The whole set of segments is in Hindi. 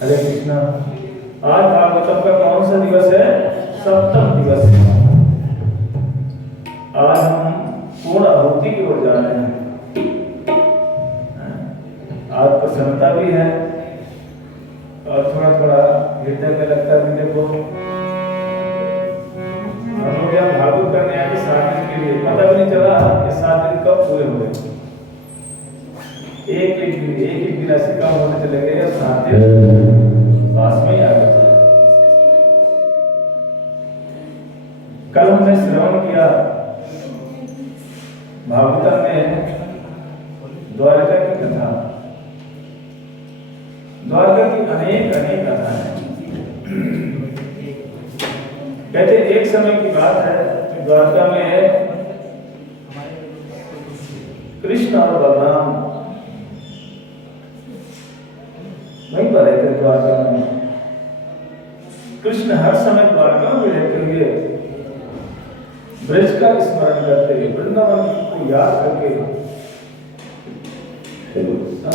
हरे कृष्णा। आज भागवतम का कौन सा दिवस है? सप्तम दिवस है। आज हम पूर्ण आहुति की ओर जा रहे हैं। आज प्रसन्नता भी है और थोड़ा थोड़ा हृदय में लगता है। देखो हम लोग यहाँ भागवत करने आए थे 7 दिन के लिए, पता भी नहीं चला कि 7 दिन कब पूरे हुए। एक एक राशि कम होने चले गए और 7 दिन पास में आ गए। कल हमने श्रवण किया भागवत में द्वारका की कथा। द्वारका की अनेक कथा है। कहते एक समय की बात है, द्वारका में कृष्ण और बलराम वहीं पर रहते। द्वारका में कृष्ण हर समय द्वारका में रहते हुए ब्रज का स्मरण करते हुए वृंदावन को याद करके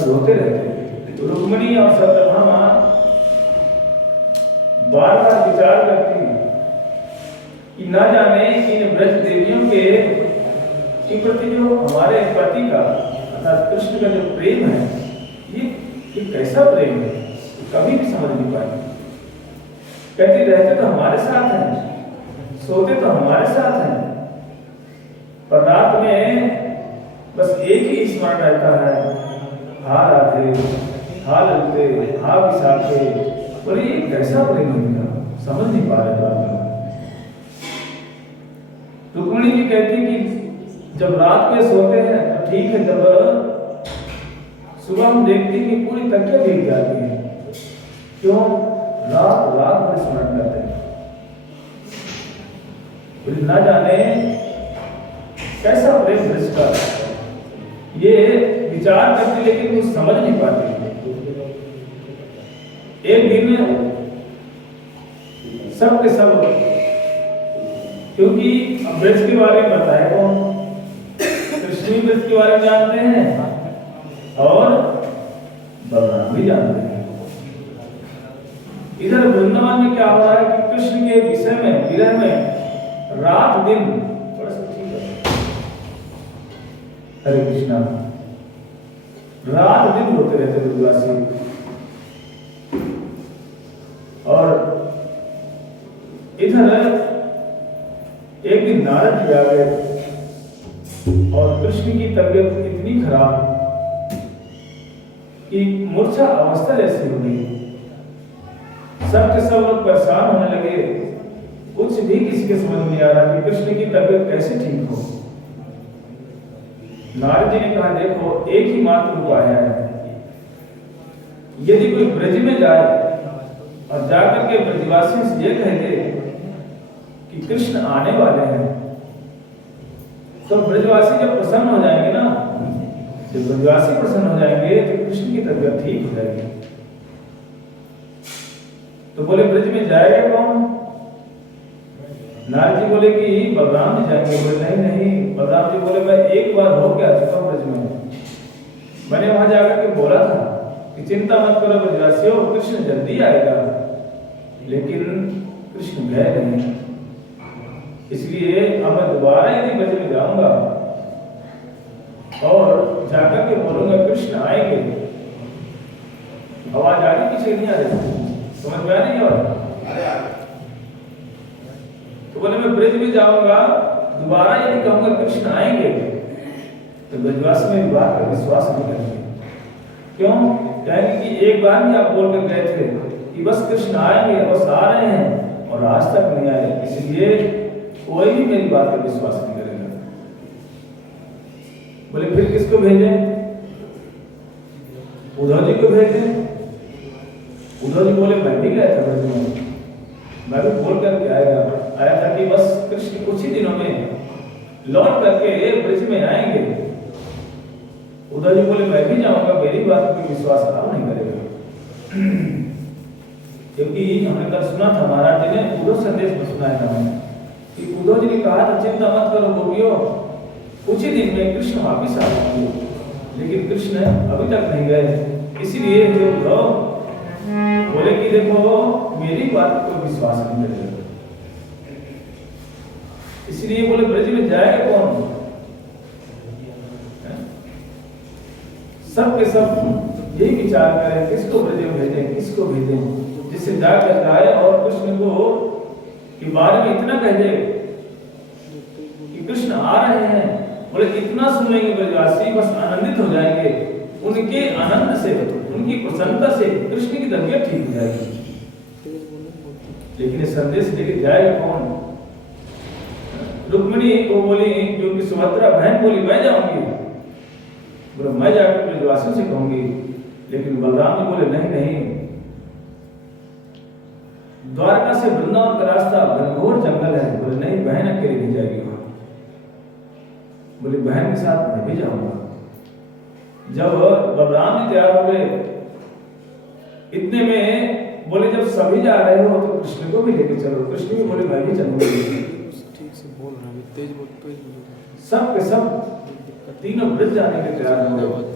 रोते रहते। रुक्मिणी और सत्यभामा बार बार विचार करती कि न जाने इन ब्रज देवियों के प्रति जो हमारे पति का अर्थात कृष्ण का जो प्रेम है, ये कैसा प्रेम है, कभी भी समझ नहीं पाए। कहती रहते तो हमारे साथ हैं, सोते तो हमारे साथ हैं, पर रात में बस एक ही स्मरण रहता है, हा राधे, हा ललते, हा विशाखे। बोले ये कैसा प्रेम है, समझ नहीं पा रहे थे। रुक्मिणी जी कहती कि जब रात में सोते हैं तो ठीक है, जब सुबह हम देखते हैं कि पूरी तकिया भीग जाती है। क्यों? रात रात भर स्मरण करते हैं। ना जाने कैसा प्रेम का ये विचार करते, लेकिन वो समझ नहीं पाते। एक दिन सब के सब, क्योंकि ब्रज के बारे में बताया कौन? कृष्ण ब्रज के बारे में जानते हैं और बलराम भी जानते हैं। इधर वृंदावन में क्या हो रहा है कि कृष्ण के विषय में, विरह में रात दिन हरे कृष्णा रात दिन रोते रहते ब्रजवासी। और इधर एक दिन नारद जी आ गए और कृष्ण की तबीयत इतनी खराब कि मूर्छा अवस्था जैसी हो गई। सब के सब लोग परेशान होने लगे। कुछ भी किसी के समझ नहीं आ रहा कि कृष्ण की तबीयत कैसे ठीक हो। नारद जी ने कहा, देखो एक ही मात्र उपाय है। यदि कोई ब्रज में जाए और जाकर के ब्रजवासियों से ये कह दे कि कृष्ण आने वाले हैं, तो ब्रजवासी जब प्रसन्न हो जाएंगे ना, जब ब्रजवासी प्रसन्न हो जाएंगे तो कृष्ण की तबीयत ठीक हो जाएगी। तो बोले ब्रज में जाएगा कौन? नारद जी बोले कि बलराम जी जाएंगे। बोले नहीं, बलराम जी बोले मैं एक बार हो गया चुका ब्रज में, मैंने वहां जाकर के बोला था कि चिंता मत करो ब्रजवासियों, कृष्ण जल्दी आएगा। लेकिन कृष्ण गए नहीं, इसलिए अब मैं दोबारा यदि ब्रज में जाऊंगा और जाकर के बोलूंगा कृष्ण आएंगे, आवाज आ रही पीछे नहीं आ रही, समझ में आ रही है? तो बोले मैं ब्रज में जाऊंगा, दोबारा यदि कहूंगा कृष्ण आएंगे, तो ब्रजवासी में बात का विश्वास नहीं करेंगे। क्यों? कहेंगे कि एक बार भी आप बोलकर गए थे कि बस कृष्ण आएंगे, बस आ रहे हैं, और आज तक नहीं आए, इसलिए कोई भी मेरी बात का विश्वास नहीं करेगा। बोले फिर किसको भेजें? उद्धव जी को भेजें। उद्धव जी बोले मैं भी गया था ब्रज में, मैं भी बोल करके आया था कि बस कृष्ण कुछ ही दिनों में लौट करके ब्रज में आएंगे। उद्धव जी बोले मैं भी जाऊंगा, मेरी बात पर विश्वास आप नहीं करेगा। क्योंकि हमने कल सुना था, महाराज जी ने उद्धव संदेश में सुनाया था हमें कि उद्धव जी ने कहा था चिंता मत करो गोपियों, कुछ ही दिन में कृष्ण वापिस आ जाएंगे। लेकिन कृष्ण अभी तक नहीं गए, इसीलिए जो उद्धव बोले कि देखो मेरी बात को विश्वास नहीं करेगा, इसलिए बोले ब्रज में जाएगा कौन? सब के सब यही विचार करें किसको ब्रज में भेजें, किसको भेजें, जिससे जाकर जाए और कृष्ण को के बारे में इतना कह दे कि कृष्ण आ रहे हैं। बोले इतना सुन लेंगे ब्रजवासी, बस आनंदित हो जाएंगे, उनके आनंद से, उनकी प्रसन्नता से कृष्ण की तबीयत ठीक हो जाएगी। लेकिन संदेश लेके जाएगा कौन? रुक्मिणी को बोली, जो कि सुभद्रा बहन बोली मैं जाऊंगी, बोले मैं जाकर ब्रजवासियों से कहूंगी। लेकिन बलराम जी बोले नहीं नहीं, द्वारका से वृंदावन का रास्ता घनघोर जंगल है। बोले नहीं बहन अकेले नहीं जाएगी वहां। बोले बहन के साथ मैं भी जाऊंगा। जब बलराम जी तैयार हो गए, इतने में बोले जब सभी जा रहे हो तो कृष्ण को भी लेके चलो। कृष्ण भी बोले मैं भी चलूंगा। ठीक से बोल रहा है, तेज बोल, सब के सब तीनों ब्रज जाने के तैयार हो गए।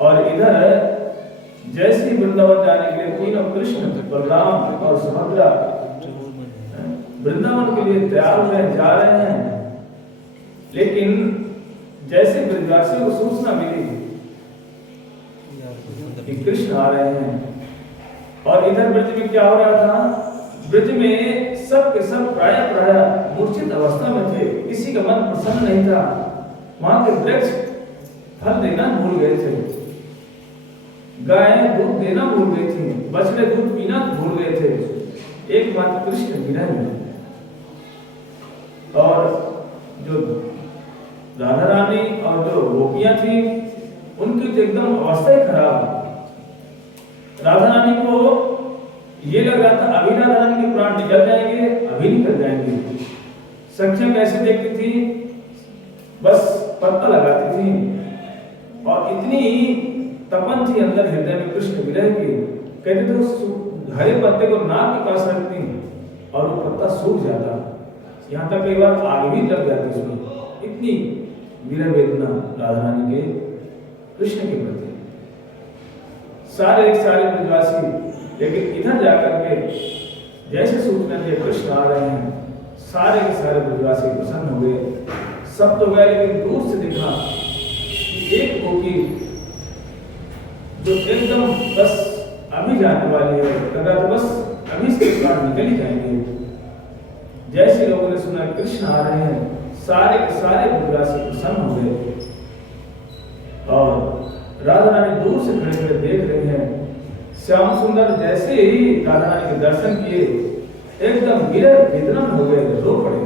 और इधर जैसे ही वृंदावन जाने के लिए तीनों कृष्ण, बलराम और सुभद्रा वृंदावन के लिए तैयार हो रहे, जा रहे हैं। लेकिन जैसे ब्रजवासियों को सूचना मिली कि कृष्ण आ रहे हैं, और इधर ब्रज में क्या हो रहा था? ब्रज में सब के सब प्राय मूर्छित अवस्था में थे, किसी का मन प्रसन्न नहीं था। वहां के वृक्ष फल देना भूल गए थे, गाय दूध देना भूल गई थी, बछड़े दूध पीना भूल गए थे। एकमात्र कृष्ण विरह में, और जो राधा रानी और जो गोपियां थी उनकी तो एकदम अवस्था ही खराब। राधा रानी को ये लग रहा था अभी राधा रानी के प्राण निकल जाएंगे, अभी निकल जाएंगे। सखियां कैसे देखती थी? बस पत्ता लगाती थी, और इतनी तपन थी अंदर हृदय में कृष्ण विरह की। कहते थे उस हरे पत्ते को नाक के पास रखती और वो पत्ता सूख जाता, यहाँ तक कई बार आग भी लग जाती उसमें। इतनी विरह वेदना राधा रानी के कृष्ण के प्रति। सारे ब्रजवासी, लेकिन इधर जाकर के जैसे सूचना दी कृष्ण आ रहे हैं, सारे के सारे ब्रजवासी प्रसन्न हो गए। सब तो गए, लेकिन दूर से देखा कि एक गोपी जो एकदम बस अभी जाने वाली है, लगा तो बस अभी से प्राण निकल ही जाएंगे। जैसे लोगों ने सुना कृष्ण आ रहे हैं, सारे के सारे ब्रजवासी प्रसन्न हो गए, और राधा रानी दूर से खड़े खड़े देख रहे हैं। श्याम सुंदर जैसे ही राधा रानी के दर्शन किए, एकदम विरह वेदना में हो गए, रो पड़े,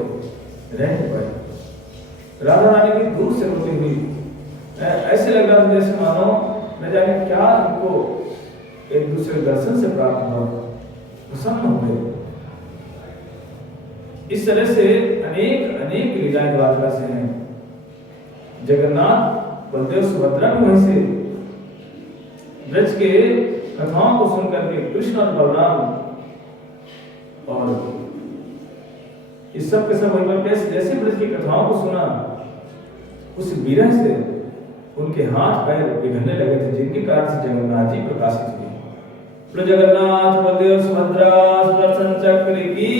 रह नहीं पाए। राधा रानी भी दूर से रोती हुई, ऐसे लग रहा था जैसे मानो न जाने क्या इनको एक दूसरे दर्शन से प्राप्त हुआ, प्रसन्न हो गए। इस तरह से अनेक अनेक लीलाएं द्वारका से हैं। जगन्नाथ बलदेव सुभद्रा भी वहीं से ब्रज के कथाओं को सुनकर के कृष्ण और बलराम और इस सब के सब वहीं पर जैसे ब्रज की कथाओं को सुना, उस विरह से उनके हाथ पैर पिघलने लगे थे, जिनके कारण से जगन्नाथ जी प्रकाशित हुए। बोलो जगन्नाथ बलदेव सुभद्रा सुदर्शन चक्र की।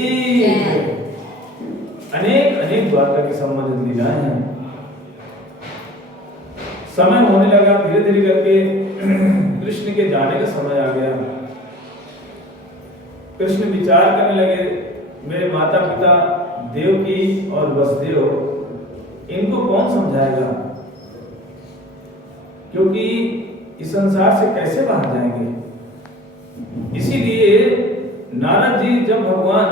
अनेक अनेक द्वारका के संबंधित लीलाएं हैं। समय होने लगा, धीरे धीरे करके कृष्ण के जाने का समय आ गया। कृष्ण विचार करने लगे, मेरे माता पिता देवकी और वसुदेव, इनको कौन समझाएगा, क्योंकि इस संसार से कैसे बाहर जाएंगे। इसीलिए नारद जी जब भगवान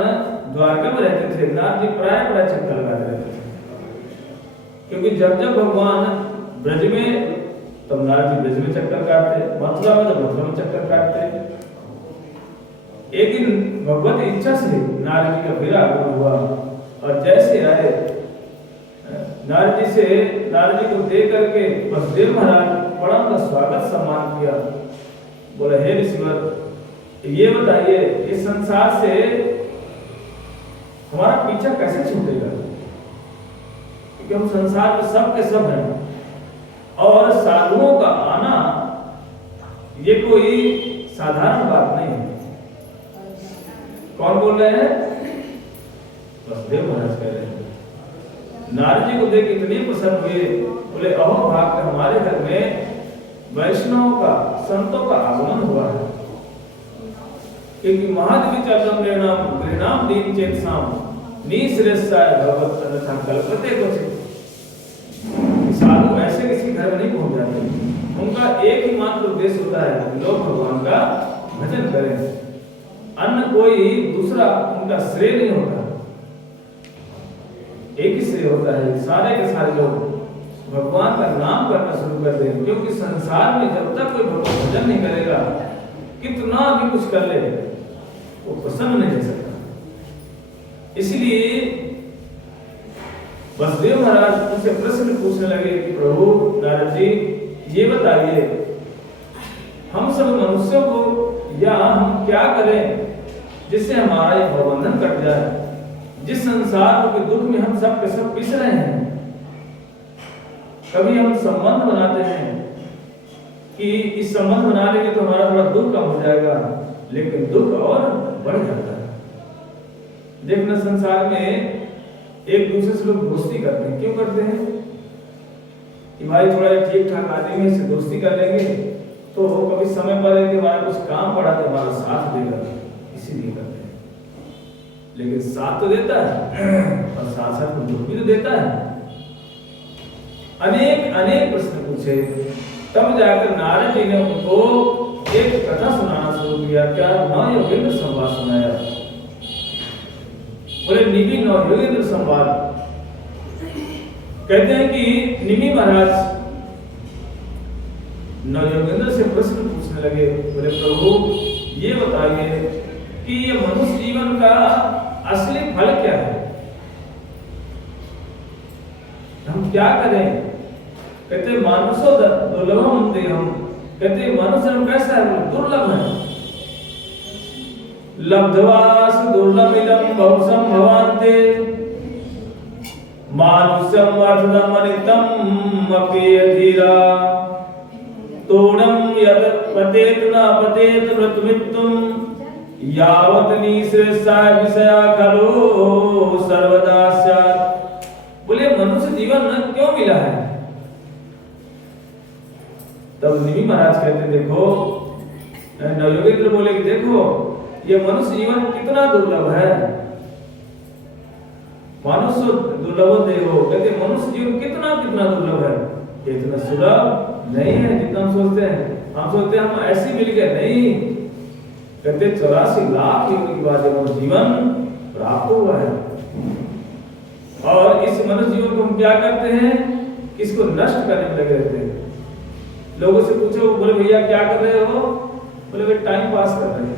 द्वारका में रहते थे, नारद जी प्राय चक्कर लगाते रहते थे, क्योंकि जब जब भगवान ब्रज में, तब नारद जी ब्रज में चक्कर काटते, मथुरा में तो मथुरा में चक्कर काटते। एक दिन भगवत इच्छा से नारद जी का फिर आगमन हुआ, और जैसे आए नारद जी को देख करके वसुदेव महाराज बड़ा उनका स्वागत सम्मान किया। बोले हे ऋषिवर, ये बताइए इस संसार से हमारा पीछा कैसे छूटेगा, क्योंकि हम संसार में सब के सब हैं, और साधुओं का आना ये कोई साधारण बात नहीं है। कौन बोल रहे हैं? वसुदेव महाराज कह रहे हैं। नारद जी को देख इतने प्रसन्न हुए, बोले अहो भाग्य, हमारे घर में वैष्णव का, संतों का आगमन हुआ है। क्योंकि महादेवी चरणम दीन चेत साम निश्रेष्ठाय भगवत अन्यथा कल्पते कुछ। साधु ऐसे किसी घर में नहीं पहुंच जाते। उनका एक ही मात्र उद्देश्य होता है, लोग भगवान का भजन करें, अन्य कोई दूसरा उनका श्रेय नहीं होता। एक ही श्रेय होता है, सारे के सारे लोग भगवान का नाम करना शुरू कर दें। क्योंकि संसार में जब तक कोई भगवान भजन नहीं करेगा, कितना भी कुछ कर ले, वो प्रसन्न नहीं रह सकता। इसलिए वसुदेव महाराज उनसे प्रश्न पूछने लगे कि प्रभु नारद जी, ये बताइए हम सब मनुष्यों को या हम क्या करें जिससे हमारा ये भवबंधन कट जाए। जिस संसार के दुख में हम सब के सब पिस रहे हैं, कभी हम संबंध बनाते हैं कि इस संबंध बना लेंगे तो हमारा थोड़ा दुख कम हो जाएगा, लेकिन दुख और बढ़ जाता है। देखना संसार में एक दूसरे से लोग दोस्ती करते हैं। क्यों करते हैं? कि भाई थोड़ा ठीक ठाक आदमी है, इससे दोस्ती कर लेंगे तो कभी समय पर है कि हमारा कुछ काम पड़ा तो हमारा साथ देगा, इसीलिए करते हैं। लेकिन साथ तो देता है और साथ साथ दुख भी तो देता है। अनेक अनेक प्रश्न पूछे, तब जाकर नारद जी ने उनको एक कथा सुनाना शुरू किया। क्या? नौ योगेंद्र संवाद सुनाया। बोले निमि नौ योगेंद्र संवाद। कहते हैं कि निमि महाराज नौ योगेंद्र से प्रश्न पूछने लगे। बोले प्रभु ये बताइए कि ये मनुष्य जीवन का असली फल क्या है, हम क्या करें? कहते मानुषो दुर्लभम देहम। कहते मनुष्य कैसा है? दुर्लभ है। लब्धवास दुर्लभिदम बहुसम भवान्ते मानुष्यम अर्थदम अनितम अपि अधीरा तोड़म यद पतेत न पतेत मृत्युमित्तम यावत निश्रेष्ठाय विषया खलो सर्वदा स्यात्। बोले मनुष्य जीवन न क्यों मिला है? तब निमि महाराज कहते देखो, नवयोगेंद्र बोले कि देखो ये मनुष्य जीवन कितना दुर्लभ है। मनुष्य दुर्लभ देहो। कहते मनुष्य जीवन कितना कितना दुर्लभ है, इतना सुलभ नहीं है जितना हम सोचते हैं। हम सोचते हैं हम ऐसे मिल गए, नहीं। कहते 84 लाख योनि के बाद मनुष्य जीवन प्राप्त हुआ है। और इस मनुष्य जीवन को हम क्या करते हैं? इसको नष्ट करने में लगे रहते हैं। लोगों से पूछो, बोले भैया क्या कर रहे हो? बोले वे टाइम पास कर रहे हैं।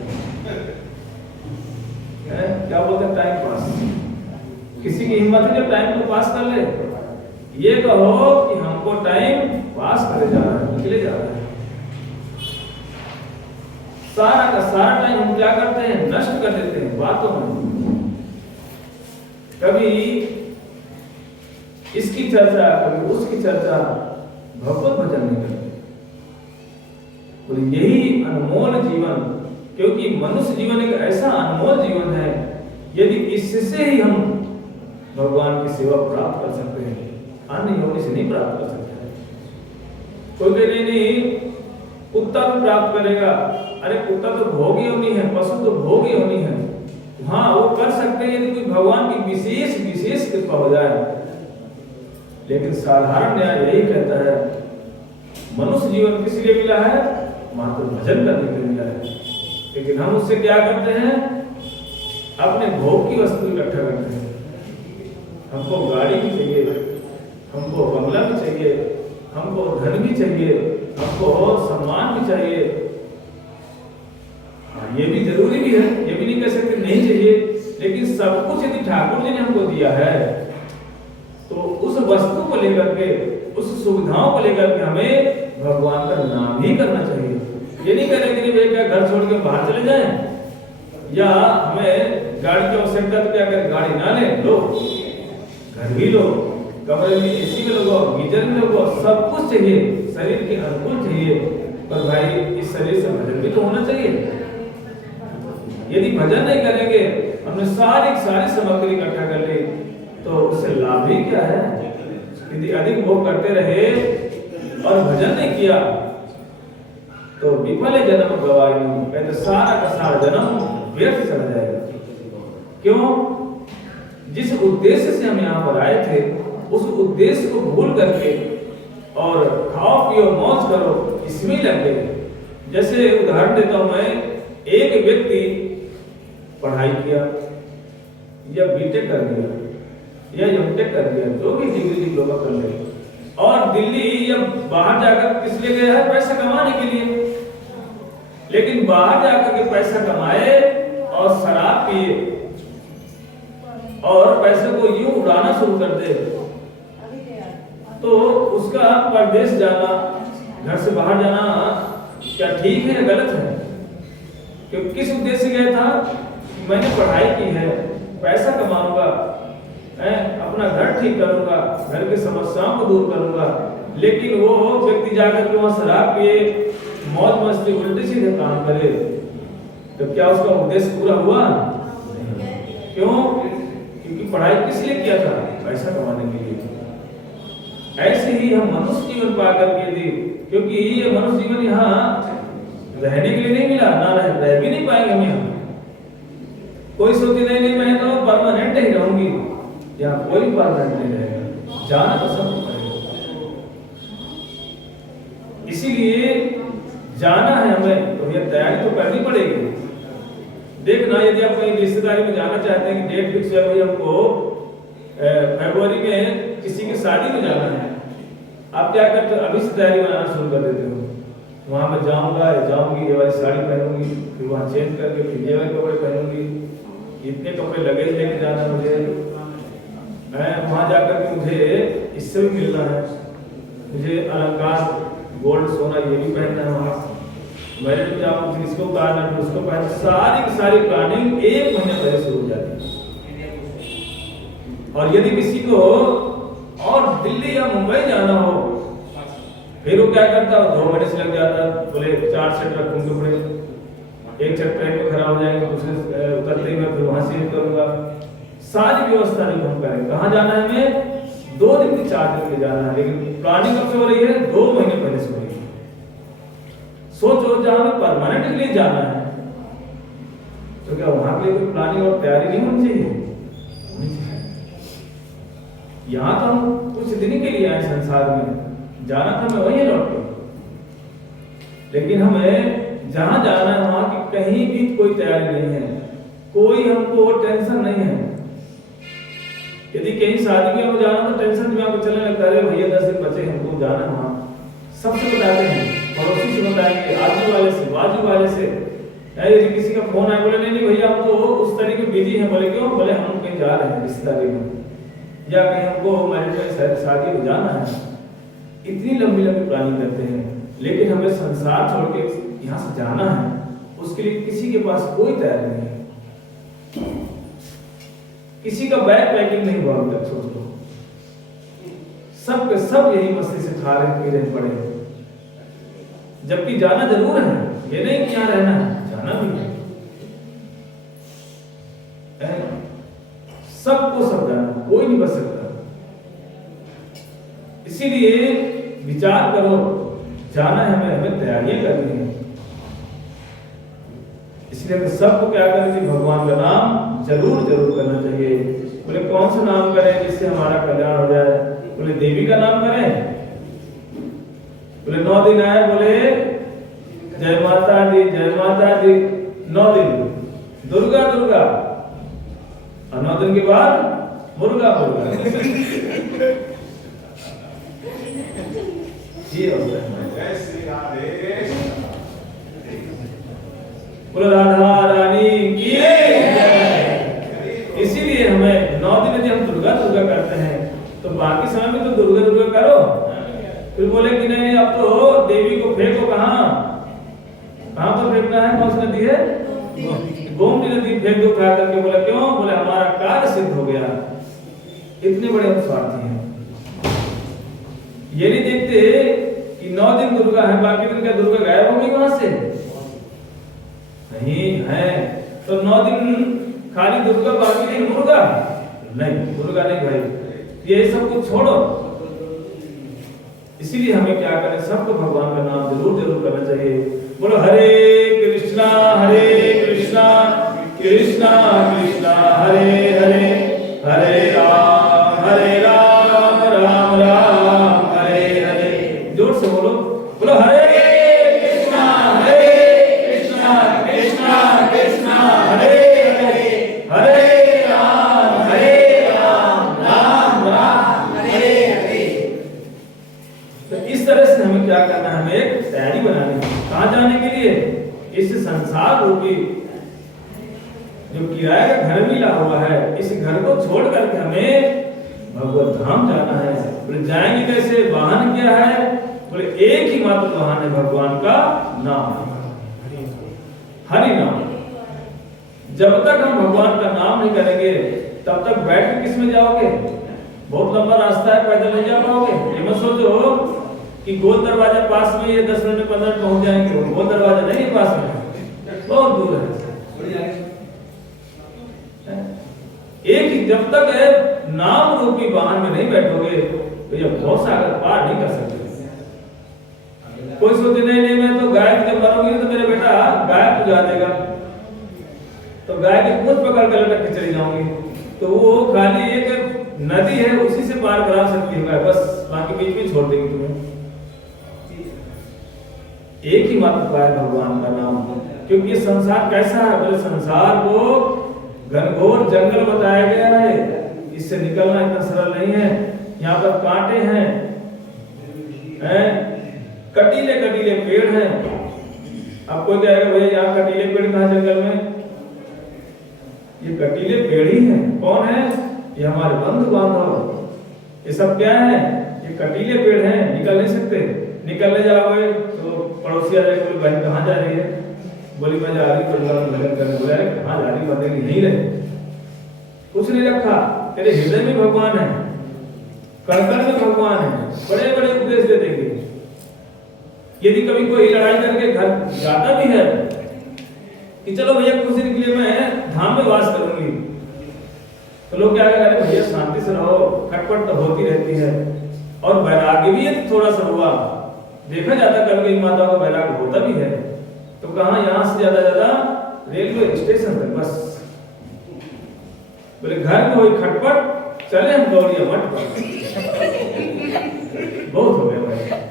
क्या बोलते हैं? Time pass. किसी की हिम्मत है जो टाइम को पास कर ले? ये कहो कि हमको टाइम पास करे जा रहा है, निकले जा रहा है। सारा का सारा टाइम हम क्या करते हैं? नष्ट कर देते हैं बातों में। कभी इसकी चर्चा, कभी उसकी चर्चा, भगवत भजन नहीं करते। बोले यही अनमोल जीवन, क्योंकि मनुष्य जीवन एक ऐसा अनमोल जीवन है, यदि इससे ही हम भगवान की सेवा प्राप्त कर सकते हैं, अन्य योनि से नहीं प्राप्त कर सकते हैं। कोई नहीं कुत्ता तो प्राप्त करेगा। अरे कुत्ता तो भोगी योनि है, पशु तो भोगी योनि है। हाँ वो कर सकते हैं यदि कोई भगवान की विशेष विशेष कृपा हो जाए। लेकिन साधारण न्याय यही कहता है मनुष्य जीवन किस लिए मिला है? मात्र भजन करने के लिए मिला है। लेकिन हम उससे क्या करते हैं? अपने भोग की वस्तु इकट्ठा करते हैं। हमको गाड़ी भी चाहिए, हमको बंगला भी चाहिए, हमको धन भी चाहिए, हमको सम्मान भी चाहिए। ये भी जरूरी भी है, ये भी नहीं कह सकते नहीं चाहिए। लेकिन सब कुछ यदि ठाकुर जी ने हमको दिया है तो उस वस्तु को लेकर के, उस सुविधाओं को लेकर के हमें भगवान का नाम ही करना चाहिए। ये नहीं करेंगे कि भाई क्या घर छोड़ के बाहर चले जाएं, या हमें गाड़ी की आवश्यकता तो क्या करें, गाड़ी ना लें, लो घर भी लो, कमरे में एसी में लगो, गीजर में लगो, सब कुछ चाहिए, शरीर के अनुकूल चाहिए। पर भाई इस शरीर से भजन भी तो होना चाहिए। यदि भजन नहीं करेंगे, हमने सारी सामग्री इकट्ठा कर ली, तो उससे लाभ ही क्या है? यदि अधिक भोग करते रहे और भजन नहीं किया तो विफल जन्म गवाई, कहते सारा का सारा जन्म व्यर्थ चला जाएगा। क्यों? जिस उद्देश्य से हम यहाँ पर आए थे, उस उद्देश्य को भूल करके और खाओ पियो मौज करो इसमें लग गए। जैसे उदाहरण देता हूं मैं, एक व्यक्ति पढ़ाई किया या बीटेक कर दिया या एमटेक कर दिया, जो भी डिग्री डिप्लोमा कर ले, और दिल्ली या बाहर जाकर किस लिए गया है? पैसा कमाने के लिए। लेकिन बाहर जाकर के पैसा कमाए और शराब पिए और पैसे को यूं उड़ाना शुरू कर दे, तो उसका परदेश जाना, घर से बाहर जाना क्या ठीक है या गलत है? क्योंकि किस उद्देश्य से गया था? मैंने पढ़ाई की है, पैसा कमाऊंगा, अपना घर ठीक करूंगा, घर की समस्याओं को दूर करूंगा। लेकिन वो व्यक्ति जाकर के वहां शराब पिए, मौज मस्ती, उल्टे सीधे काम करे, तो क्या उसका उद्देश्य पूरा हुआ? क्यों? क्योंकि पढ़ाई किस लिए किया था? पैसा कमाने के लिए। ऐसे ही हम मनुष्य जीवन पाकर के दी, क्योंकि ये मनुष्य जीवन यहाँ रहने के लिए नहीं मिला, ना रह भी नहीं पाएंगे हम यहाँ। कोई सोचे नहीं मैं तो परमानेंट ही रहूंगी, यहाँ कोई परमानेंट नहीं रहेगा, जाना तो सबको पड़ेगा। इसीलिए जाना है हमें, तो ये तैयारी तो करनी पड़ेगी। देखना, यदि आप कहीं रिश्तेदारी में जाना चाहते हैं कि डेट फिक्स है भाई, हमको फरवरी में किसी की शादी में जाना है, आप क्या करते हो? अभी से तैयारी बनाना शुरू कर देते हो। वहां मैं जाऊंगा या जाऊंगी, ये वाली साड़ी पहनूंगी, फिर वहां चेंज करके फिर ये वाले कपड़े पहनूंगी, इतने कपड़े लगेज लेके जाना मुझे, वहां जाकर के मुझे इससे भी मिलना है, मुझे अलंकार गोल्ड सोना ये भी पहनना है, वहां मैरिज में जाऊँ फिर इसको उतारना फिर उसको पहनना, सारी की सारी प्लानिंग 1 महीने पहले शुरू हो जाती है। और यदि किसी को और दिल्ली या मुंबई जाना हो, फिर वो क्या करता है? 2 महीने से लग जाता है, बोले 4 सेट रखूं कपड़े, एक सेट ट्रेन में खराब हो जाएंगे, दूसरे उतरते ही मैं फिर वहां से करूंगा। सारी व्यवस्था नहीं हम करें। कहाँ जाना है हमें? 2 दिन की 4 दिन के जाना है, लेकिन प्लानिंग कब से हो रही है? 2 महीने पहले से हो रही है। सोचो, जहां हमें परमानेंट के लिए जाना है, तो क्या वहां के लिए कोई प्लानिंग और तैयारी नहीं होनी चाहिए? यहाँ तो हम कुछ दिन के लिए आए संसार में, जाना था हमें वहीं लौट के, लेकिन हमें जहां जाना है वहां की कहीं भी कोई तैयारी नहीं है, कोई हमको टेंशन नहीं है। यदि कहीं शादी में जाना तो टेंशन दिमाग में चलने लगता है, भैया 10 दिन बचे हमको जाना है वहां। सबसे बताते हैं, पड़ोसी से बताएंगे, आजू वाले से, बाजू वाले से। यदि किसी का फोन आया, बोले नहीं भैया हम तो उस तरीके बिजी हैं, बोले क्यों? बोले हम कहीं जा रहे हैं रिश्तेदारी में, या कहीं हमको मैरिज में शादी में जाना है। इतनी लंबी लंबी प्लानिंग करते हैं, लेकिन हमें संसार छोड़ के यहाँ से जाना है, उसके लिए किसी के पास कोई तैयारी नहीं है। किसी का बैग पैकिंग नहीं हुआ अभी तक, सोच लो। सब के सब यही मस्ती से खा रहे पी रहे पड़े हैं, जबकि जाना जरूर है, ये नहीं कि यहाँ रहना है, जाना भी है। सबको सब जाना, कोई नहीं बच सकता। इसीलिए विचार करो, जाना है हमें तैयारियां करनी है। इसलिए हमें सबको क्या करना चाहिए? भगवान का नाम जरूर जरूर करना चाहिए। बोले कौन सा नाम करें जिससे हमारा कल्याण हो जाए? बोले देवी का नाम करें। बोले 9 दिन आए, बोले जय माता दी, जय माता दी, 9 दिन दुर्गा दुर्गा, और 9 दिन के बाद मुर्गा मुर्गा। ये होता है। बोलो राधा रानी की। इसीलिए हमें 9 दिन यदि हम दुर्गा दुर्गा करते हैं, तो बाकी समय में तो दुर्गा दुर्गा करो। फिर बोले कि नहीं अब तो देवी को फेंको, कहाँ पर फेंकना है? कौन सी नदी है? गोमती नदी फेंक दो खा करके। बोला क्यों? बोले हमारा कार्य सिद्ध हो गया। इतने बड़े हम स्वार्थी हैं, ये नहीं देखते कि 9 दिन दुर्गा है, बाकी दिन क्या दुर्गा गायब हो गई वहां से? नहीं है। तो 9 दिन खाली दुर्गा, बाकी दिन मुर्गा? नहीं, दुर्गा नहीं भाई, ये सब कुछ छोड़ो। इसीलिए हमें क्या करें, सबको भगवान का नाम जरूर जरूर करना चाहिए। बोलो हरे कृष्णा कृष्णा कृष्णा हरे हरे, हरे राम राम राम हरे हरे। जोर से बोलो, बोलो हरे कृष्णा कृष्णा कृष्णा हरे हरे, हरे राम राम राम हरे हरे। तो इस तरह से हमें क्या करना है, हमें एक तैयारी बनानी है। कहाँ जाने के लिए? इस संसार रूपी जो किराए का घर मिला हुआ है, इस घर को छोड़ करके हमें भगवत धाम जाना है। बोले जाएंगे कैसे? वाहन क्या है? बोले एक ही मात्र वाहन है, भगवान का नाम, हरि नाम। जब तक हम भगवान का नाम नहीं करेंगे तब तक बैठ के किस में जाओगे? बहुत लंबा रास्ता है, पैदल नहीं जा पाओगे। ये मत सोचो कि गोल दरवाजा पास में, ये 10 मिनट में 15 मिनट पहुंच जाएंगे। गोल दरवाजा नहीं है पास में, बहुत दूर है। एक ही, जब तक है नाम रूपी वाहन में नहीं बैठोगे तो ये बहुत सागर पार नहीं कर सकते। कोई सोचे नहीं मैं तो गाय जब मरूंगी तो मेरा बेटा गाय पुजा देगा, तो गाय की पूंछ पकड़ कर लटक के चली जाऊंगी, तो वो खाली एक नदी है उसी से पार करा सकती है बस, बाकी बीच में छोड़ देगी तुम्हें। एक ही मात्र उपाय भगवान का नाम, क्योंकि ये संसार कैसा है? बोले संसार को घनघोर जंगल बताया गया है, इससे निकलना इतना सरल नहीं है। यहाँ पर कांटे हैं, कटीले कटीले पेड़ हैं। आपको क्या है भैया यहाँ कटीले पेड़ कहाँ जंगल में? ये कटीले पेड़ ही हैं। कौन है? ये हमारे बंधु बांधव। ये सब क्या है? ये कटीले पेड़ हैं, निकल नहीं सकते। निकलने जाओगे तो पड़ोसी आ जाएगा, बोले बहन कहाँ जा रही है? बोली मैं जा रही भजन करने। बोला कहाँ जा रही? बंदे नहीं रहे, कुछ नहीं रखा। तेरे हृदय में भगवान है, कण-कण में भगवान है, बड़े बड़े उपदेश दे देंगे। यदि कभी कोई लड़ाई करके घर जाता भी है कि चलो भैया कुछ दिन के लिए मैं धाम में वास करूंगी, तो लोग क्या करें? भैया शांति से रहो, खटपट तो होती रहती है। और वैराग्य भी है थोड़ा सा हुआ, देखा जाता कभी माता का वैराग्य होता भी है। तो कहाँ यहाँ से ज्यादा रेलवे स्टेशन तक बस। बोले घर में हुई खटपट, चले हम दौड़िया मठ पर। बहुत हो गया भाई।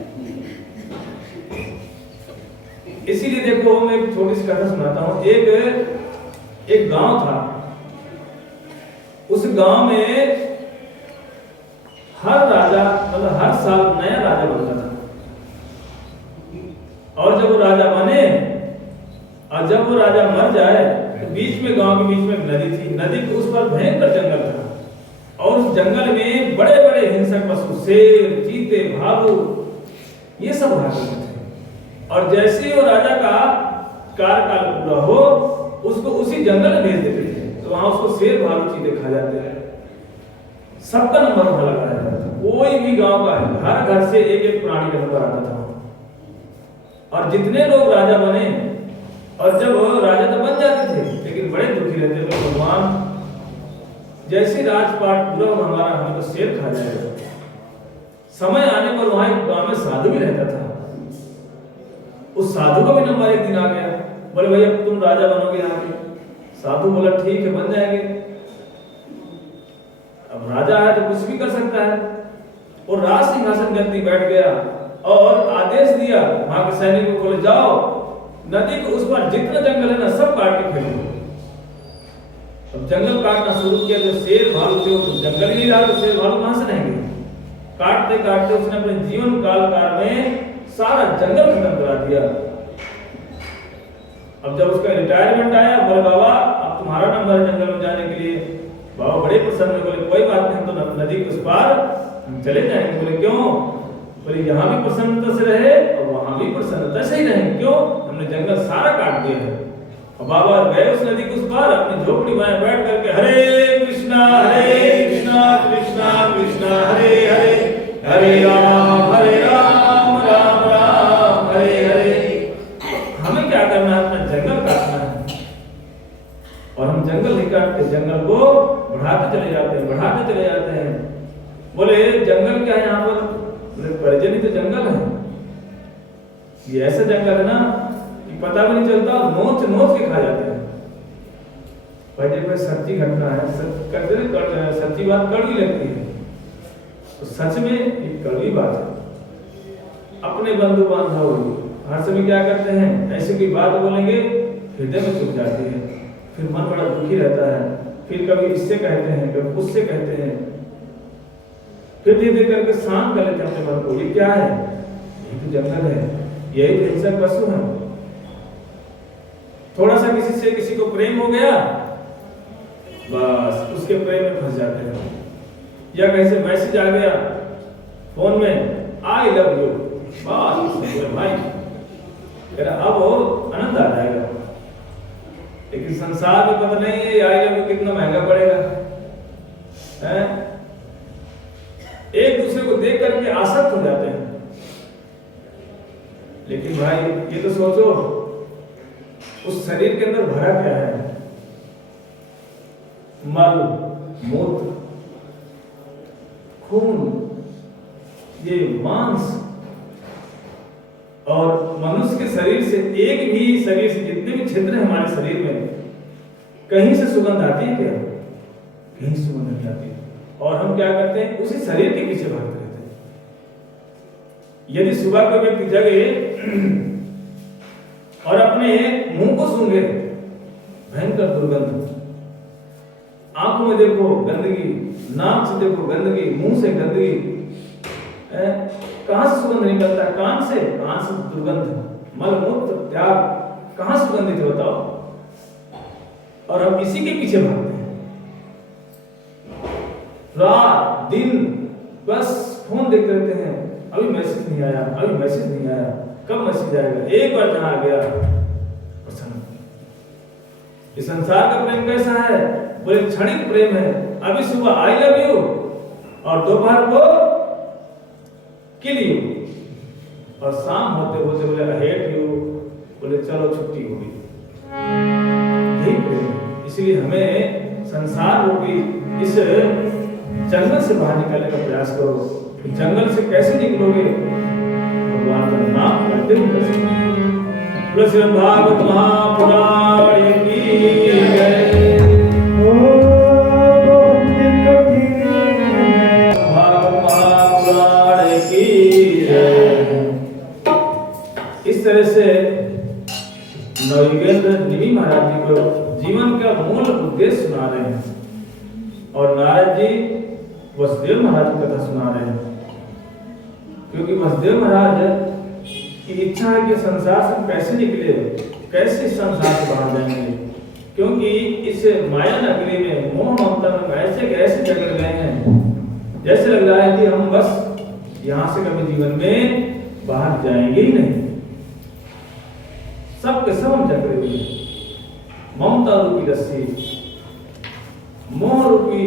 इसीलिए देखो मैं एक छोटी सी कथा सुनाता हूँ। एक गांव था, उस गांव में हर राजा मतलब हर साल नया राजा बनता था। और जब वो राजा बने और जब वो राजा मर जाए तो बीच में, गांव के बीच में एक नदी थी। नदी के उस पर भयंकर जंगल था और उस जंगल में बड़े बड़े हिंसक पशु, शेर, चीते, भालू, ये सब रहते थे। और जैसे ही वो राजा का कार्यकाल पूरा हो उसको उसी जंगल में भेज देते थे, तो वहां उसको शेर, भालू, चीते खा जाते हैं। सबका नंबर वहां लगाया जाता था। कोई भी गांव का है, हर घर से एक एक प्राणी का नंबर आता था। और जितने लोग राजा बने, और जब राजा तो बन जाते थे लेकिन बड़े दुखी रहते थे, भगवान जैसे राजपाट पूरा हमारा, हमें तो शेर खा जाएगा। समय आने पर वहां एक गांव में साधु भी रहता था। उस साधु का भी नंबर एक दिन आ गया। बोले भैया तुम राजा बनोगे यहाँ के? साधु बोला ठीक है बन जाएंगे। अब राजा है तो कुछ भी कर सकता है। और राज सिंहासन व्यक्ति बैठ गया और आदेश दिया वहां के सैनिकों को, बोले जाओ नदी के उस पार जितना जंगल है ना सब काट के फेंको। अब जंगल काटना शुरू किया, जो शेर भालू थे वो जंगल ही नहीं रहा, तो शेर भालू कहां से रहेंगे? काटते काटते उसने अपने जीवन काल में सारा जंगल खत्म करा दिया। अब जब उसका रिटायरमेंट आया, बोले बाबा अब तुम्हारा नंबर है जंगल में जाने के लिए। बाबा बड़े प्रसन्न हुए, बोले कोई बात नहीं, हम तो नदी के उस पार हम चले जाएंगे। बोले क्यों? बोले यहाँ भी प्रसन्नता से रहे और वहां भी प्रसन्नता से ही रहे। क्यों? हमने जंगल सारा काट दिया है। और बाबा गए उस नदी के उस पार, अपनी झोपड़ी में बैठ करके हरे कृष्णा कृष्णा कृष्णा हरे हरे, हरे राम राम के जंगल को बढ़ाते चले जाते हैं। बोले जंगल क्या है यहाँ पर? बोले परिजनित जंगल है। ये ऐसा जंगल है ना कि पता भी नहीं चलता, नोच नोच के खा जाते हैं। भाई देखो सच्ची घटना है, सच्ची बात कड़वी लगती है, तो सच में एक कड़वी बात है। अपने बंधु बांधव हर समय क्या करते हैं, ऐसी कोई बात बोलेंगे हृदय में चुभ जाती है, फिर मन बड़ा दुखी रहता है, फिर कभी इससे कहते हैं, कभी उससे कहते हैं, फिर धीरे धीरे करके शांत कर लेते हैं अपने मन को। ये क्या है? यही तो जंगल है, यही तो हिंसक पशु है। थोड़ा सा किसी से किसी को प्रेम हो गया, बस उसके प्रेम में फंस जाते हैं। या कहीं से मैसेज आ गया फोन में, आई लव यू, बस भाई अब वो आनंद आ जाएगा। लेकिन संसार में पता नहीं है आई लव यू कितना महंगा पड़ेगा है? एक दूसरे को देख करके आसक्त हो जाते हैं। लेकिन भाई ये तो सोचो उस शरीर के अंदर भरा क्या है? मल, मूत्र, खून, ये मांस, और मनुष्य के शरीर से एक भी शरीर से जितने भी छिद्र हैं हमारे शरीर में, कहीं से सुगंध आती है क्या? कहीं सुगंध नहीं आती। और हम क्या करते हैं? उसी शरीर के पीछे भागते रहते हैं। यदि सुबह कोई व्यक्ति जगे और अपने मुंह को सूंघे, भयंकर दुर्गंध, आंखों में देखो गंदगी, नाक से देखो गंदगी, मुंह से गंदगी, कहां से सुगंध निकलता है? कान से दुर्गंध, मल मूत्र त्याग, कहां सुगंधित है बताओ? और हम इसी के पीछे भागते हैं रात दिन, बस फोन देखते रहते हैं, अभी मैसेज नहीं आया, अभी मैसेज नहीं आया, कब मैसेज आएगा? एक बार जहां आ गया प्रसन्न। इस संसार का प्रेम कैसा है? बोले क्षणिक प्रेम है। अभी सुबह आई लव यू और दोपहर को किल यू, और शाम होते होते बोले आई हेट यू, बोले चलो छुट्टी होगी। यही प्रेम है। इसलिए हमें संसार रूपी इस जंगल से बाहर निकलने का प्रयास करो। जंगल से कैसे निकलोगे? भगवान का नाम करते हुए कर सकते। श्रीमद् भागवत महापुराण की जय। इस तरह से नवयुगेंद्र निमि महाराज जी को जीवन का मूल उद्देश्य सुना रहे हैं, और नारद जी वसुदेव महाराज की कथा सुना रहे हैं। क्योंकि वसुदेव महाराज की इच्छा है कि संसार से कैसे निकले, कैसे संसार से बाहर जाएंगे। क्योंकि इस माया नगरी में मोह ममता में ऐसे जगड़ गए हैं, जैसे लग रहा है कि हम बस यहाँ से कभी जीवन में बाहर जाएंगे ही नहीं। सब के सब हम जकड़े हुए हैं। ममता रूपी रस्सी, मोह रूपी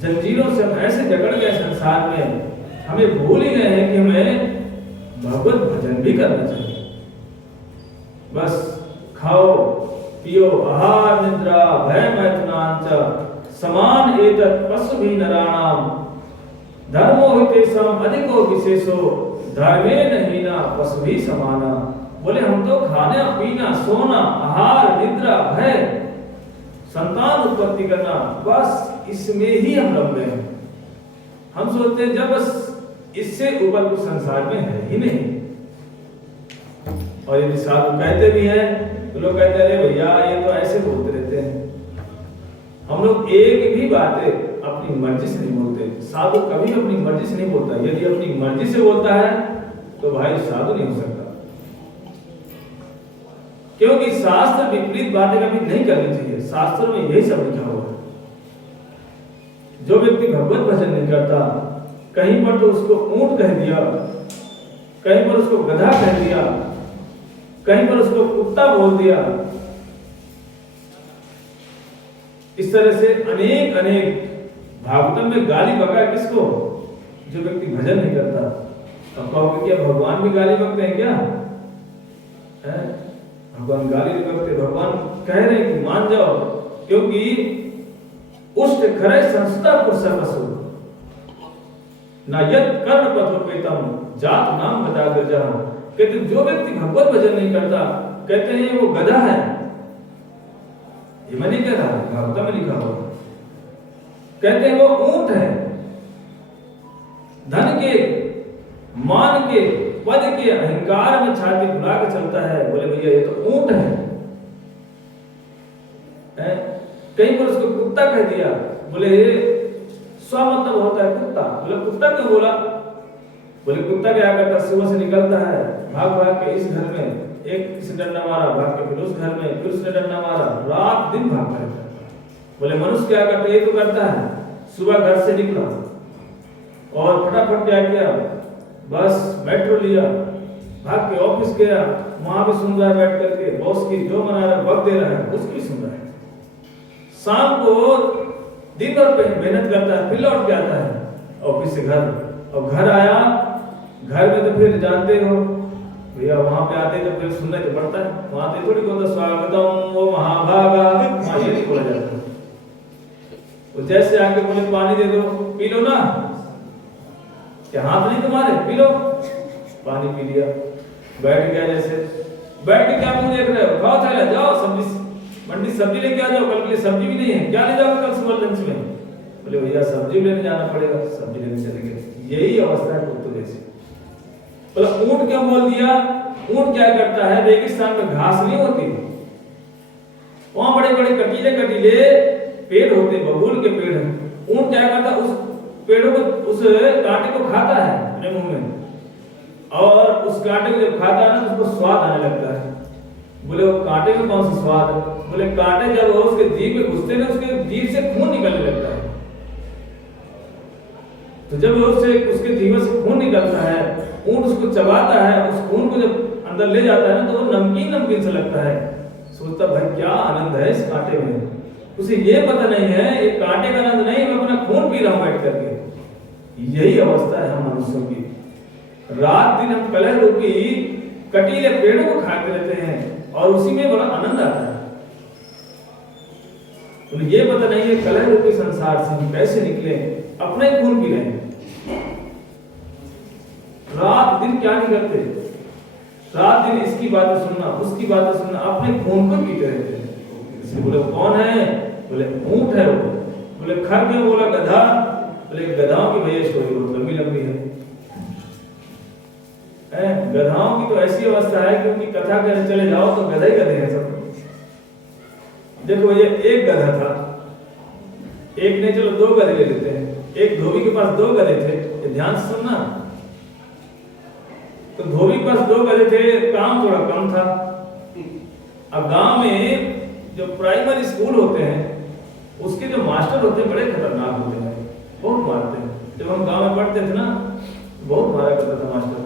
जंजीरों से हम ऐसे जकड़ गए संसार में, हमें भूल ही गए हैं कि हमें भगवत भजन भी करना चाहिए। बस खाओ पियो आहार निद्रा भय मैथुनांच समान एतत् पशु भी नराणाम धर्मो हितेषाम अधिको विशेषो धर्मे नहीना पशु भी समाना। बोले हम तो खाना पीना सोना आहार निद्रा भय संतान उत्पत्ति करना, बस इसमें ही हम रम गए हैं। हम सोचते हैं जब बस इससे ऊपर कुछ संसार में है ही नहीं। और यदि साधु कहते भी हैं तो लोग कहते हैं भैया ये तो ऐसे बोलते रहते हैं। हम लोग एक भी बातें अपनी मर्जी से नहीं बोलते। साधु कभी अपनी मर्जी से नहीं बोलता। यदि अपनी मर्जी से बोलता है तो भाई साधु नहीं हो सकता, क्योंकि शास्त्र विपरीत बातें कभी नहीं करनी चाहिए। शास्त्र में यही सब लिखा हुआ है। जो व्यक्ति भगवत भजन नहीं करता, कहीं पर तो उसको ऊंट कह दिया, कहीं पर उसको गधा कह दिया, कहीं पर उसको कुत्ता बोल दिया। इस तरह से अनेक अनेक भागवतम में गाली बका किसको? जो व्यक्ति भजन नहीं करता। अब कहोगे क्या भगवान भी गाली बकते हैं क्या? भगवान गाली नहीं बकते। भगवान कह रहे हैं कि मान जाओ, क्योंकि उष्ट खरे संस्था पुरुषवसु ना यद कर्ण पथोपेतम जात नाम गदा गजा। कहते जो व्यक्ति भगवत भजन नहीं करता, कहते हैं वो गधा है। ये मैं नहीं कह रहा, भागवत में लिखा हुआ। कहते हैं वो ऊंट है, धन के, मान के, पद के अहंकार में छाती फुला के चलता है। बोले भैया ये तो ऊंट है। कहीं पर उसको कुत्ता कह दिया, बोले स्व मतलब होता है कुत्ता। बोले कुत्ता क्यों बोला? बोले कुत्ता क्या करता, सुबह से निकलता है, भाग भाग के इस घर में एक किसी डंडा मारा, भाग के फिर उस घर में फिर उसने डंडा मारा, रात दिन भागता रहता है। बोले मनुष्य क्या करता है? ये तो करता है, सुबह घर से निकला और फटाफट क्या किया, बस मेट्रो लिया, भाग के ऑफिस गया, वहां भी सुन रहा है बैठ करके बॉस की जो मना रहा है, वक्त दे रहा है, उसकी भी सुन रहा है। शाम को दिन भर मेहनत करता है, फिर लौट के आता है ऑफिस से घर, और घर आया, घर में तो फिर जानते हो भैया, वहां पे आते तो फिर सुनना तो पड़ता है। वहां तो थोड़ी बोलता स्वागतम वो महाभागा, वहां ये नहीं बोला जाता। वो जैसे आके बोले पानी दे दो, पी लो ना, क्या हाथ नहीं तुम्हारे, पी लो, पानी पी लिया, बैठ गया। जैसे बैठ के क्या मुंह देख रहे हो, खाओ थैला, जाओ सब्जी मंडी सब्जी लेके आ जाओ, कल के लिए सब्जी भी नहीं है, क्या ले जाओगे कल सुबह लंच में? बोले भैया सब्जी लेने जाना पड़ेगा, सब्जी लेने चले गए। यही अवस्था है कुत्ते जैसी। बोला ऊंट क्यों बोल दिया? ऊंट क्या करता है, रेगिस्तान में घास नहीं होती, वहां बड़े बड़े कटीले कटीले पेड़ होते, बबूल के पेड़ हैं। ऊंट क्या करता, उस पेड़ों को, उस कांटे को खाता है अपने मुंह में, और उस कांटे को जब खाता है ना तो उसको स्वाद आने लगता है। बोले वो कांटे में कौन सा स्वाद है? बोले कांटे जब उसके जीभ में घुसते हैं उसके जीभ से खून निकलने लगता है। तो जब उसके जीभ से खून निकलता है, ऊंट उसको चबाता है, उस खून को जब अंदर ले जाता है ना तो वो नमकीन नमकीन सा लगता है। सोचता भाई क्या आनंद है इस कांटे में। उसे ये पता नहीं है ये कांटे का आनंद नहीं, मैं अपना खून पी रहा हूं बैठ करके। यही अवस्था है हम मनुष्यों की। रात दिन हम कलह रूपी कटीले पेड़ों को खाते रहते हैं और उसी में बड़ा आनंद आता है। तो ये पता नहीं है कलह रूपी संसार से हम कैसे निकले, अपना ही खून पी रहे हैं। रात दिन क्या नहीं करते, रात दिन इसकी बातें सुनना, उसकी बातें सुनना, अपने खून को पीते रहते हैं। इसलिए बोले कौन है? बोले ऊंट है वो। बोले खर क्यों बोला? गधा। बोले गधाओं की भैया स्टोरी बहुत लंबी लंबी है। गधाओं की तो ऐसी अवस्था है क्योंकि कथा करने चले जाओ तो गधे ही गधे हैं सब। देखो ये एक गधा था, एक ने चलो 2 गधे ले लेते हैं, एक धोबी के पास 2 गधे थे। ये ध्यान से सुनना, तो धोबी के पास 2 गधे थे, काम थोड़ा कम था। अब गांव में जो प्राइमरी स्कूल होते हैं उसके जो मास्टर होते हैं बड़े खतरनाक होते हैं, बहुत मारते हैं। जब हम गांव में पढ़ते थे ना बहुत मारा करता था मास्टर,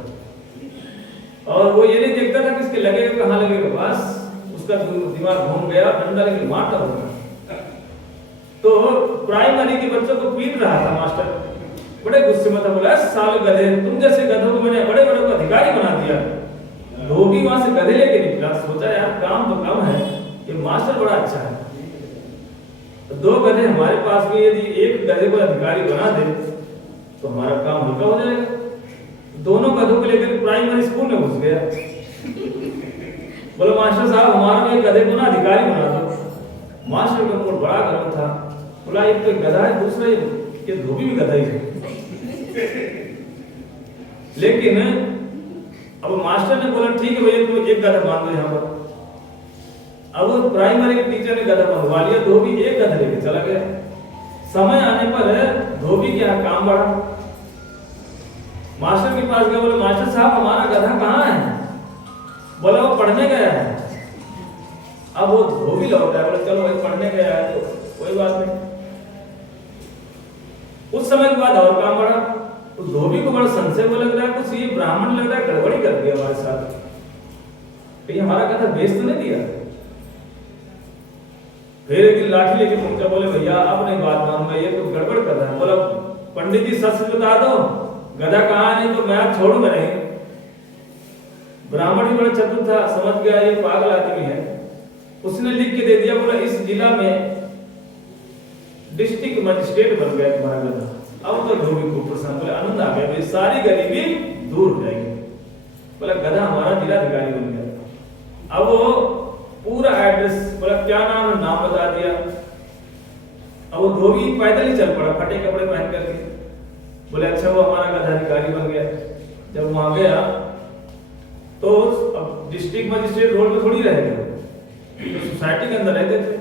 और वो ये नहीं देखता था किसके लगेगा कहाँ लगेगा, बस उसका दिमाग घूम गया, डंडा लेके मारता होता। तो प्राइमरी के बच्चों को पीट रहा था मास्टर, बड़े गुस्से में था। बोला साल गधे, तुम जैसे गधों को मैंने बड़े बड़े को अधिकारी बना दिया। धोबी वहां से गधे लेके निकला, सोचा यार काम तो कम है, ये मास्टर बड़ा अच्छा है। तो 2 गधे हमारे पास भी, यदि एक गधे को अधिकारी बना दे तो हमारा काम हल्का हो जाएगा। दोनों गधों को लेकर प्राइमरी स्कूल में घुस गया। बोला मास्टर साहब हमारा भी गधे को ना अधिकारी बना दो। मास्टर का मूड बड़ा गर्म था। बोला एक तो गधा है, दूसरा ये धोबी भी गधा ही है। लेकिन अब मास्टर ने बोला ठीक है भैया तुम एक गधा बांध दो यहाँ पर। अब वो प्राइमरी के टीचर ने गधा बांधवा लिया, धोबी एक गधा लेके चला गया। समय आने पर धोबी के यहाँ काम बढ़ा, मास्टर के पास गया। बोले मास्टर साहब हमारा गधा कहाँ है? बोला वो पढ़ने गया है। अब वो धोबी लौटा है, बोले चलो भाई पढ़ने गया है तो कोई बात नहीं। उस समय के बाद और काम बढ़ा, तो धोबी को बड़ा संशय को लग रहा है, कुछ ये ब्राह्मण लग रहा है गड़बड़ी कर दिया हमारे साथ, कहीं हमारा गधा बेच तो नहीं दिया। फिर एक लाठी लेके पहुंचा, बोले भैया अब नहीं बात मानूंगा, ये तो गड़बड़ कर रहा है। बोला पंडित जी सच बता दो गधा कहाँ, नहीं तो मैं आप छोड़ूंगा नहीं। ब्राह्मण भी बड़ा चतुर था, समझ गया ये पागल आदमी है। उसने लिख के दे दिया, बोला इस जिला में डिस्ट्रिक्ट मजिस्ट्रेट बन गया तुम्हारा गधा। अब तो धोबी को प्रसन्न, बोले आनंद आ गया, भाई सारी गरीबी दूर हो जाएगी। बोला गधा हमारा जिलाधिकारी बन गया। अब वो पूरा एड्रेस, बोला क्या नाम है, नाम बता दिया। अब वो धोबी पैदल ही चल पड़ा फटे कपड़े पहन करके। बोले अच्छा वो हमारा गधाधिकारी बन गया। जब वहां गया तो अब डिस्ट्रिक्ट मजिस्ट्रेट रोड पे थोड़ी रहेगा, तो सोसाइटी के अंदर रहते थे।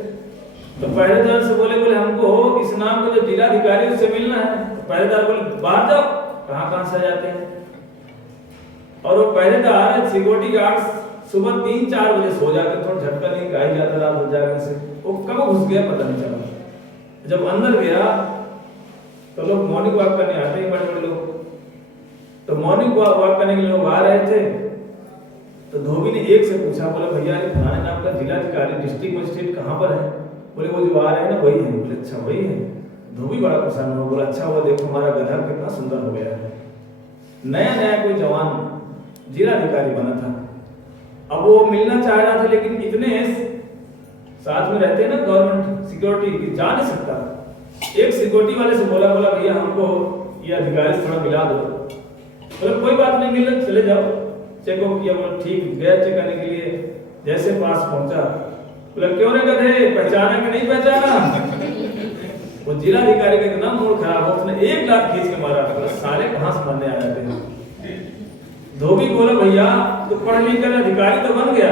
तो पहरेदार से बोले हमको इस नाम का जो जिलाधिकारी उससे मिलना है। तो पहरेदार बोले बाहर जाओ, कहाँ से जाते हैं। और वो पहरेदार सिक्योरिटी गार्ड सुबह 3-4 बजे सो जाते, थोड़ा झटका नहीं खाई जाता रात हो जाने से। वो कब घुस गया पता नहीं चला। जब अंदर गया तो लोग मॉर्निंग वॉक करने आते हैं, बड़े बड़े लोग। तो मॉर्निंग वॉक करने के लिए लोग आ रहे थे। तो धोबी ने एक से पूछा, बोला भैया ये फलाने नाम का जिलाधिकारी डिस्ट्रिक्ट मजिस्ट्रेट कहाँ पर है। बोले वो जो आ रहे हैं ना वही है। बोले अच्छा वही है। धोबी बड़ा प्रसन्न हो, बोला अच्छा वो देखो हमारा गधा कितना सुंदर हो गया है। नया नया कोई जवान जिलाधिकारी बना था। अब वो मिलना चाह रहा था, लेकिन इतने साथ में रहते हैं ना गवर्नमेंट सिक्योरिटी, जा नहीं सकता। एक सिक्योरिटी वाले से बोला भैया हमको ये अधिकारी से थोड़ा मिला दो। बोले कोई बात नहीं, मिल चले जाओ। चेकअप किया, बोला ठीक, गया चेक करने के लिए। जैसे पास पहुंचा, बोला क्यों रे गधे, पहचाना कि नहीं पहचाना। वो जिलाधिकारी का इतना मूड खराब हो, उसने एक लात खींच के मारा। बोला सारे कहां से बनने आ जाते हैं। धोबी बोला भैया तो पढ़ लिख कर अधिकारी तो बन गया,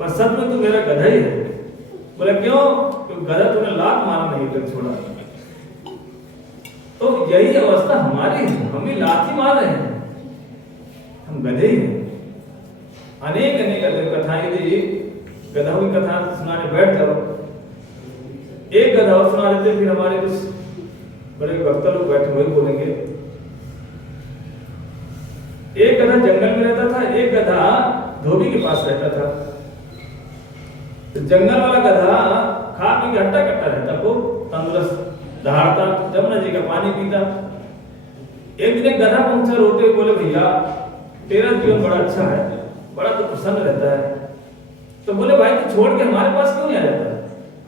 पर सच में तू मेरा गधा ही है। बोला क्यों, तो गधा तूने लात मार नहीं कर छोड़ा। तो यही अवस्था हमारी है, हम भी लात ही मार रहे हैं, हम गधे ही हैं। अनेक कथाएं, यदि गधाओं की कथा सुनाने बैठ जाओ, एक गधा और सुना देते, फिर हमारे कुछ बड़े वक्ता लोग बैठे हुए बोलेंगे। एक गधा जंगल में रहता था, एक गधा धोबी के पास रहता था। तो जंगल वाला गधा खा पी के हट्टा कट्टा रहता, खूब तंदुरुस्त, दहाड़ता, जमुना जी का पानी पीता। एक दिन एक गधा पहुंचा रोते हुए, बोले भैया तेरा जीवन बड़ा अच्छा है, बड़ा तो प्रसन्न रहता है। तो बोले भाई तू छोड़ के हमारे पास क्यों नहीं आ जाता,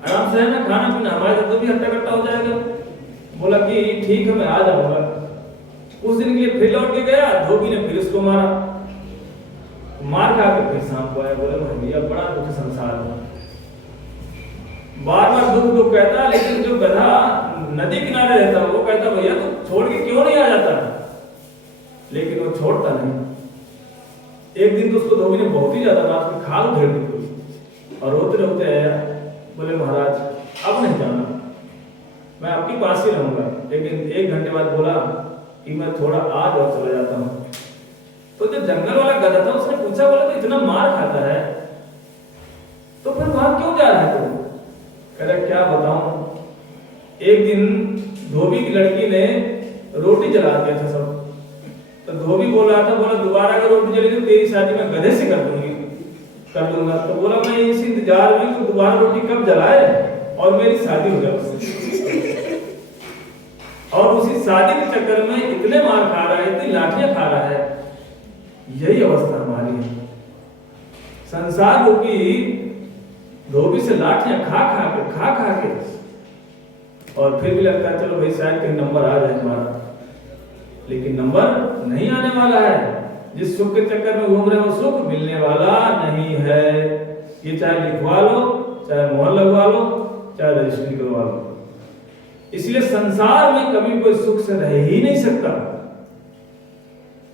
आराम से है ना, खाना पीना हमारे तो भी हट्टा कट्टा हो जाएगा। बोला कि ठीक है मैं आ जाऊंगा। उस दिन के लिए फिर लौट के गया। धोबी ने फिर उसको मारा, मार खा के फिर शाम को आया। बोले भैया बड़ा दुख संसार है, बार बार दुख दुख कहता, लेकिन जो गधा नदी किनारे रहता वो कहता भैया तू छोड़ के क्यों नहीं आ जाता, लेकिन वो छोड़ता नहीं। एक दिन तो उसको धोबी ने बहुत ही ज्यादा मार के खाल उधेड़ दी और रोते रोते आया। बोले महाराज अब नहीं जाना, मैं आपके पास ही रहूंगा। लेकिन 1 घंटे बाद बोला कि मैं थोड़ा आज और चला जाता हूँ। तो जो जंगल वाला गधा था उसने पूछा, बोला तो इतना मार खाता है तो फिर वहां क्यों जा रहा है तू? कह रहा क्या बताऊं, एक दिन धोबी की लड़की ने रोटी जला दिया था सब। तो धोबी बोल रहा था, बोला दोबारा अगर रोटी जली तो तेरी शादी मैं गधे से कर दूंगा। तो बोला मैं इस इंतजार में तो दोबारा रोटी कब जलाए और मेरी शादी हो जाए उससे। और उसी शादी के चक्कर में इतने मार खा रहा है, इतनी लाठियां खा रहा है। यही अवस्था हमारी है। संसार रूपी धोबी से लाठियां खा खा के और फिर भी लगता है चलो भाई शायद कहीं नंबर आ जाए हमारा, लेकिन नंबर नहीं आने वाला है। जिस सुख के चक्कर में घूम रहे हो सुख मिलने वाला नहीं है। ये चाहे लिखवा लो, चाहे मोहर लगवा लो, चाहे रजिस्ट्री करवा लो। इसलिए संसार में कभी कोई सुख से रह ही नहीं सकता।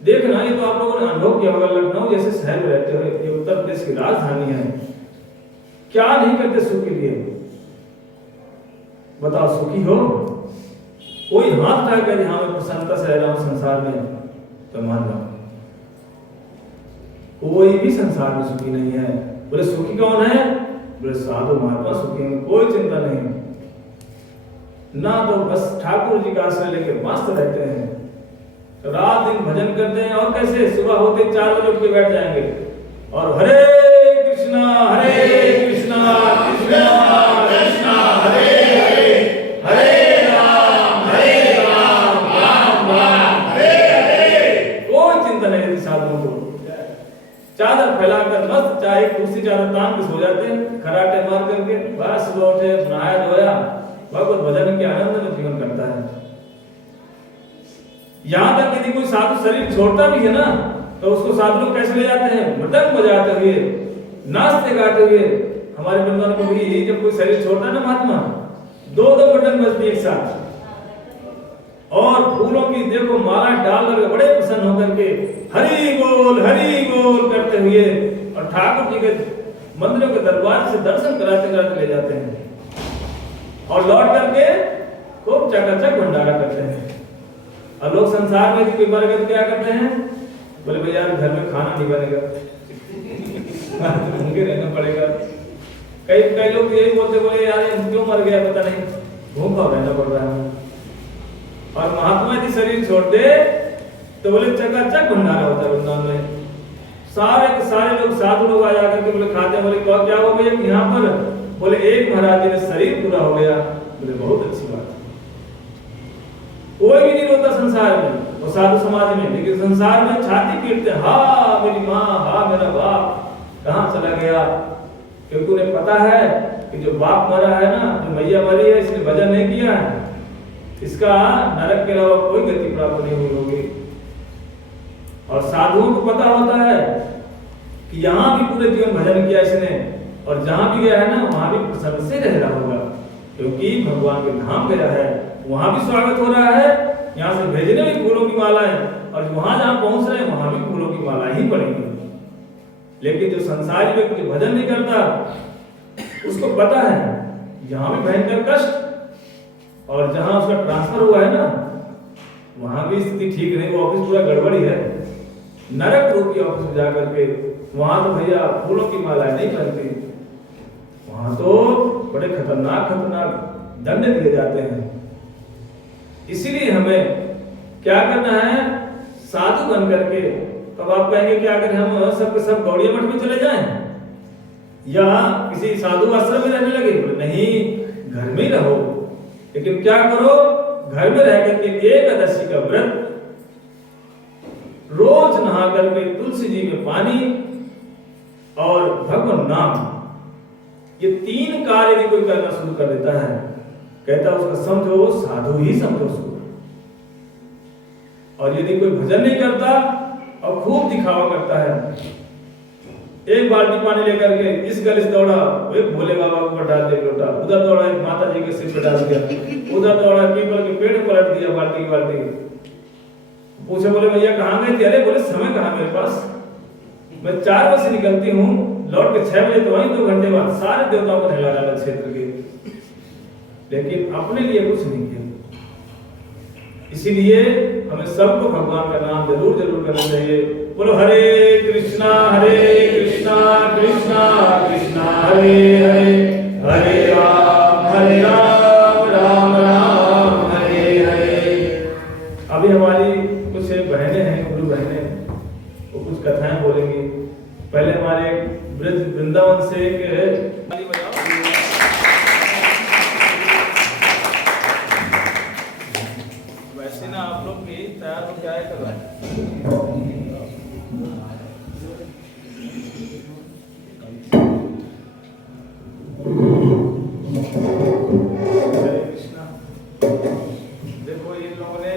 देखना, ये तो आप लोगों ने अनुभव किया होगा, लखनऊ जैसे शहर में रहते हो, ये उत्तर प्रदेश की राजधानी है, क्या नहीं करते सुख के लिए? बताओ सुखी हो? कोई हाथ उठा कर हाँ मैं प्रसन्नता से रह रहा हूं संसार में, तो मान जाओ कोई भी संसार में सुखी नहीं है। बोले सुखी कौन है? बोले साधु महात्मा सुखी है, कोई चिंता नहीं, ना तो बस ठाकुर जी का आश्रय लेके मस्त रहते हैं, तो रात दिन भजन करते हैं। और कैसे? सुबह होते 4 बजे उठ के बैठ जाएंगे और हरे कृष्णा कृष्णा कृष्णा हरे हरे, हरे राम राम राम हरे हरे। कोई चिंता नहीं रहती साधुओं को। चादर फैलाकर मस्त, चाहे दूसरी चादर तान के सो जाते हैं खराटे मार करके। बस सुबह उठे, नहाया धोया, भगवत भजन के आनंद में जीवन करता है। यहाँ तक यदि कोई साधु शरीर छोड़ता भी है ना, तो उसको साधु लोग कैसे ले जाते हैं? मृदंग बजाते हुए, नाचते गाते हुए। हमारे वृंदावन को भी जब कोई शरीर छोड़ता है ना महात्मा, दो मृदंग बजती एक साथ, और फूलों की देखो माला डाल करके बड़े प्रसन्न होकर के हरि बोल करते हुए और ठाकुर जी के मंदिरों के दरबार से दर्शन कराते कराते ले जाते हैं और लौट करके खूब चकाचक भंडारा करते हैं। और लोग संसार में भी बार क्या करते हैं? बोले भैया घर में खाना नहीं बनेगा, भूखे रहना पड़ेगा। कई लोग यही बोलते, बोले यार क्यों मर गया पता नहीं, भूखा रहना पड़ रहा है। और महात्मा जी शरीर छोड़ दे तो बोले चकाचक भंडारा होता है वृंदावन में। सारे के सारे लोग साधु लोग आ जाकर के बोले खाते हैं। बोले क्या हो गया यहाँ पर? बोले एक महाराज जी ने शरीर पूरा हो गया। बोले बहुत अच्छी बात है। कोई भी नहीं रोता संसार में और साधु समाज में, लेकिन संसार में छाती पीटते, हा मेरी माँ, हा मेरा बाप कहाँ चला गया? क्योंकि उन्हें पता है कि जो बाप मरा है ना, जो मैया मरी है, इसने भजन नहीं किया है, इसका नरक के अलावा कोई गति प्राप्त नहीं हुई होगी। और साधुओं को पता होता है कि यहाँ भी पूरे जीवन भजन किया इसने, और जहाँ भी गया है ना वहाँ भी प्रसन्न से रह रहा होगा, क्योंकि भगवान के धाम गया है, वहाँ भी स्वागत हो रहा है। यहाँ से भेजने में फूलों की मालाएं, और वहाँ जहाँ पहुँच रहे हैं वहाँ भी फूलों की माला ही पड़ेगी। लेकिन जो संसारी व्यक्ति भजन नहीं करता, उसको पता है यहाँ भी भयंकर कष्ट, और जहाँ उसका ट्रांसफर हुआ है ना वहाँ भी स्थिति ठीक नहीं, वो ऑफिस पूरा गड़बड़ी है, नरक रूपी ऑफिस में जाकर के वहाँ तो भैया फूलों की मालाएं नहीं पहनती, वहाँ तो बड़े खतरनाक दंड दिए जाते हैं। इसीलिए हमें क्या करना है? साधु बन करके। तब आप कहेंगे क्या करें हम सब सब गौड़िया मठ में चले जाएं या किसी साधु आश्रम में रहने लगे? नहीं, घर में ही रहो। लेकिन क्या करो? घर में रह करके एकादशी का व्रत, रोज नहा करके तुलसी जी में पानी और भगवान नाम, ये तीन कार्य यदि कोई करना शुरू कर देता है, कहता है उसका समझो साधु ही समझो उसको। और यदि कोई भजन नहीं करता और खूब दिखावा करता है, एक बाल्टी पानी लेकर के इस गली से दौड़ा, एक भोले बाबा के ऊपर डाल दिया लोटा, उधर दौड़ा एक माता जी के सिर पर डाल दिया, उधर दौड़ा पीपल के पेड़ पर पलट दिया बाल्टी की बाल्टी। पूछे बोले भैया कहाँ गए थे? अरे बोले समय कहाँ मेरे पास, मैं 4 बजे निकलती हूँ, लौट के 6 बजे, तो वहीं 2 घंटे बाद सारे देवताओं को नहला डाला क्षेत्र के, लेकिन अपने लिए कुछ नहीं किया। इसीलिए हमें सबको भगवान का नाम जरूर जरूर करना चाहिए। बोलो हरे कृष्णा कृष्णा कृष्णा हरे हरे, हरे राम राम राम हरे हरे। अभी हमारी कुछ बहनें हैं, गुरु बहनें, वो कुछ कथाएं बोलेंगी। पहले हमारे ब्रज वृंदावन से एक वैसे ना आप लोग भी तैयार हो क्या कर रहे हैं? देखो इन लोगों ने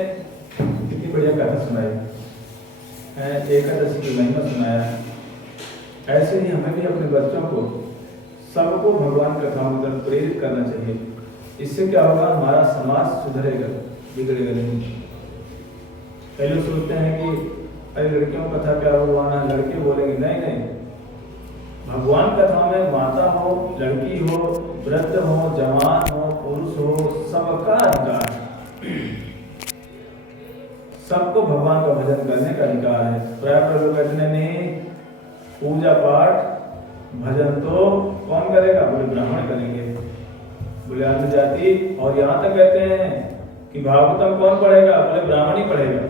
कितनी बढ़िया कथा सुनाई है, एकादशी की महिमा सुनाया। ऐसे ही हमें भी अपने बच्चों को, सबको भगवान कथाओं की तरफ प्रेरित करना चाहिए। इससे क्या होगा? हमारा समाज सुधरेगा, बिगड़ेगा नहीं। कई लोग सोचते हैं कि अरे लड़कियों कथा क्या भगवान है, लड़के बोलेंगे, नहीं नहीं, भगवान कथाओं में माता हो, लड़की हो, वृद्ध हो, जवान हो, पुरुष हो, सबका अधिकार है। सबको भगवान का भजन करने का अधिकार है। प्राय लोग कहते हैं नहीं, पूजा पाठ भजन तो कौन करेगा? बोले ब्राह्मण करेंगे, बोले अन्य जाति, और यहाँ तक कहते हैं कि भागवतम कौन पढ़ेगा? बोले ब्राह्मण ही पढ़ेगा।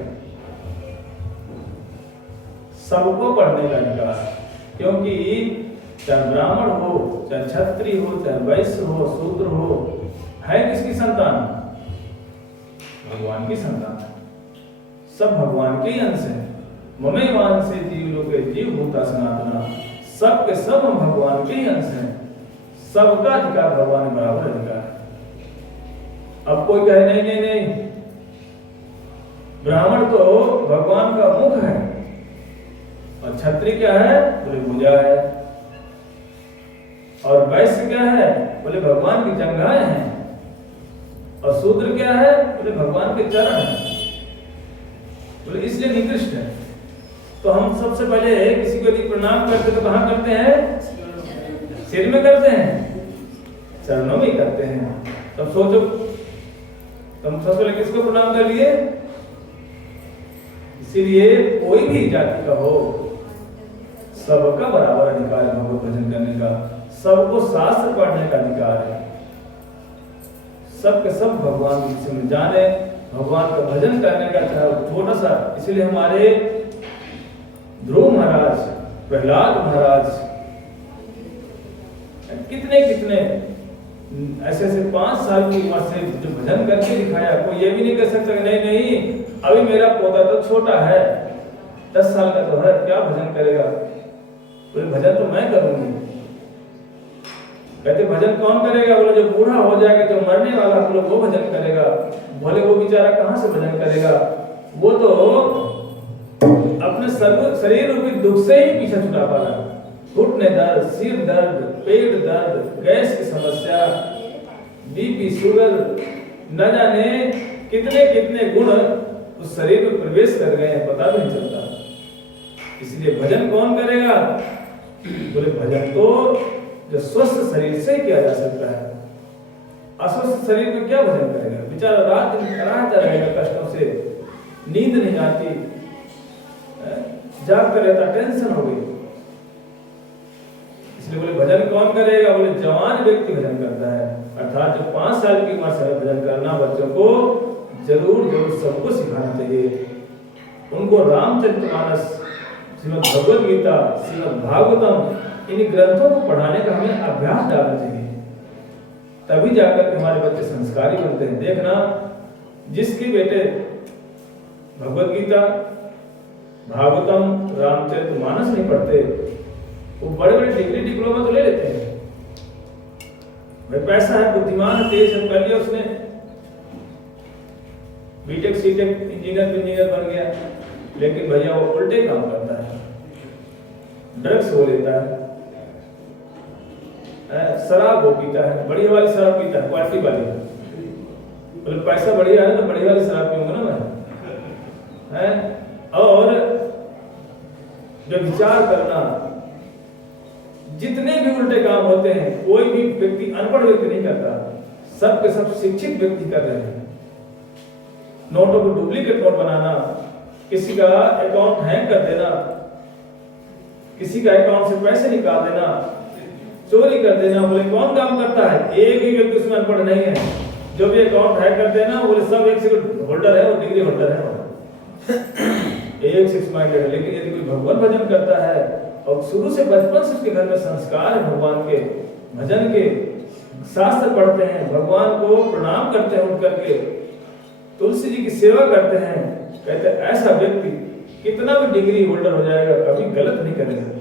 सबको पढ़ने का अधिकार, क्योंकि चाहे ब्राह्मण हो, चाहे क्षत्रिय हो, चाहे वैश्य हो, शूद्र हो, है किसकी संतान? भगवान की संतान है। सब भगवान के ही अंश है। ममे वांसे जीव लोके जीव भूता सनातना, सब के सब हम भगवान के ही अंश हैं। सबका अधिकार भगवान बराबर अधिकार है। अब कोई कहे नहीं नहीं नहीं, ब्राह्मण तो भगवान का मुख है और क्षत्रिय क्या है, बोले भुजा है, और वैश्य क्या है, बोले भगवान की जंघाएं हैं, और शूद्र क्या है, बोले भगवान के चरण हैं, बोले इसलिए निकृष्ट है। तो हम सबसे पहले किसी को यदि प्रणाम करते तो कहाँ करते हैं, सिर में करते हैं, चरणों में करते हैं। तब सोचो तुम सबसे पहले किसको प्रणाम कर लिए। इसीलिए कोई भी जाति का हो, सबका बराबर अधिकार है भगवत भजन करने का, सबको शास्त्र पढ़ने का अधिकार है, सबके सब भगवान के विषय में जाने, भगवान का भजन करने का चाहे छोटा सा। इसीलिए हमारे ध्रुव महाराज, प्रहलाद महाराज, कितने कितने ऐसे ऐसे 5 साल की उम्र से जो भजन करके दिखाया। कोई ये भी नहीं कर सकता कि नहीं नहीं अभी मेरा पोता तो छोटा है, 10 साल का तो है, क्या भजन करेगा। तो भजन तो मैं करूंगी। कहते भजन कौन करेगा, बोले जो बूढ़ा हो जाएगा, जो मरने वाला बोले वो भजन करेगा। बोले वो बेचारा कहाँ से भजन करेगा, वो तो अपने शरीर रूपी दुख से ही पीछे छुटा पा रहा है। घुटने दर्द, सिर दर्द, पेट दर्द, गैस की समस्या, बीपी, शुगर, न जाने कितने कितने गुण उस शरीर में प्रवेश कर गए हैं, पता भी नहीं चलता। इसलिए भजन कौन करेगा, बोले भजन तो जो स्वस्थ शरीर से किया जा सकता है। अस्वस्थ शरीर में क्या भजन करेगा, बेचारा रात दिन कराहता रहेगा कष्टों से, नींद नहीं आती, जागता रहता, टेंशन हो गई। इसलिए बोले भजन कौन करेगा, बोले जवान व्यक्ति भजन करता है, अर्थात जो 5 साल की उम्र से भजन करना बच्चों को जरूर जरूर सबको सिखाना चाहिए। उनको रामचरितमानस, श्रीमद् भगवद गीता, श्रीमद् भागवतम, इन ग्रंथों को पढ़ाने का हमें अभ्यास डालना चाहिए, तभी जाकर के हमारे बच्चे संस्कारी बनते हैं। देखना जिसके बेटे भगवद गीता, भागवतम, रामचरितमानस नहीं पढ़ते, वो बड़े बड़े डिग्री डिप्लोमा तो ले लेते हैं, भाई पैसा है, बुद्धिमान है, तेज है, कर लिया उसने, बीटेक सीटेक इंजीनियर बन गया, लेकिन भैया वो उल्टे काम करता है, ड्रग्स वो लेता है, शराब वो पीता है, बढ़िया वाली शराब पीता है, क्वालिटी वाली। बोले पैसा बढ़िया है तो बढ़िया वाली शराब पीऊंगा ना मैं, और जो विचार करना, जितने भी उल्टे काम होते हैं कोई भी व्यक्ति, अनपढ़ व्यक्ति नहीं करता, सब के सब शिक्षित व्यक्ति कर रहे हैं। नोटों को डुप्लीकेट नोट बनाना, किसी का अकाउंट हैक कर देना, किसी का अकाउंट से पैसे निकाल देना, चोरी कर देना, बोले कौन काम करता है, एक ही व्यक्ति उसमें अनपढ़ नहीं है। जो भी अकाउंट हैक कर देना, बोले सब एक से होल्डर है, वो डिग्री होल्डर है, एक 6 माइंडेड है। लेकिन यदि कोई भगवान भजन करता है और शुरू से बचपन से उसके घर में संस्कार है भगवान के भजन के, शास्त्र पढ़ते हैं, भगवान को प्रणाम करते हैं, उठ करके तुलसी जी की सेवा करते हैं, कहते हैं ऐसा व्यक्ति कितना भी डिग्री होल्डर हो जाएगा, कभी गलत नहीं करेगा।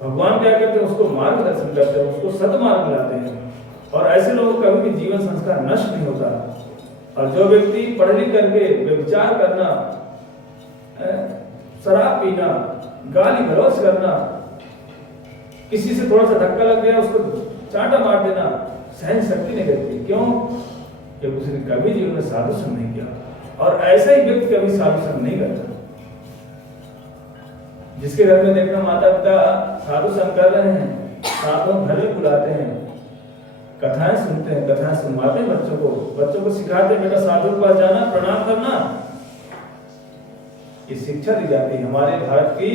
भगवान क्या करते हैं, उसको मार्गदर्शन करते हैं, उसको सदमार्ग मिलाते हैं, और ऐसे लोगों का कभी भी जीवन संस्कार नष्ट नहीं होता। और जो व्यक्ति पढ़ लिख करके व्यभिचार करना, शराब पीना, गाली गलौज करना, किसी से थोड़ा सा धक्का लग गया उसको चांटा मार देना, सहन शक्ति नहीं रहती। क्यों? क्योंकि उसने कभी जीवन में साधु संग नहीं किया, और ऐसा ही व्यक्ति कभी साधु संग नहीं करता। जिसके घर में देखना माता पिता साधु संग कर रहे हैं, साधु घर में बुलाते हैं, कथाएं सुनते हैं, कथाएं सुनवाते हैं बच्चों को सिखाते हैं, बेटा साधु के पास जाना, प्रणाम करना, ये शिक्षा दी जाती है। हमारे भारत की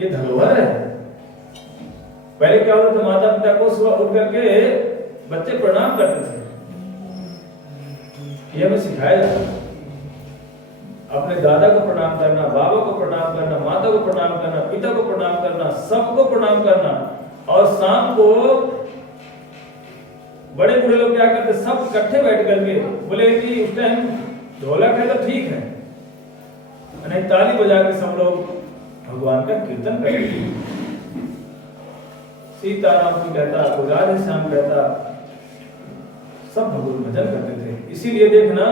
ये धरोहर है। पहले क्या होता था, माता पिता को सुबह उठ करके बच्चे प्रणाम करते थे, ये हमें सिखाया जाता है। अपने दादा को प्रणाम करना, बाबा को प्रणाम करना, माता को प्रणाम करना, पिता को प्रणाम करना, सबको प्रणाम करना। और शाम को बड़े बूढ़े लोग क्या करते, सब इकट्ठे बैठ करके, बोले कि उस टाइम ढोलक है तो ठीक है, नहीं ताली बजा के सब लोग भगवान का कीर्तन करेंगे। सीताराम की कहता, कोई राधे श्याम कहता, सब भगवत भजन करते थे। इसीलिए देखना,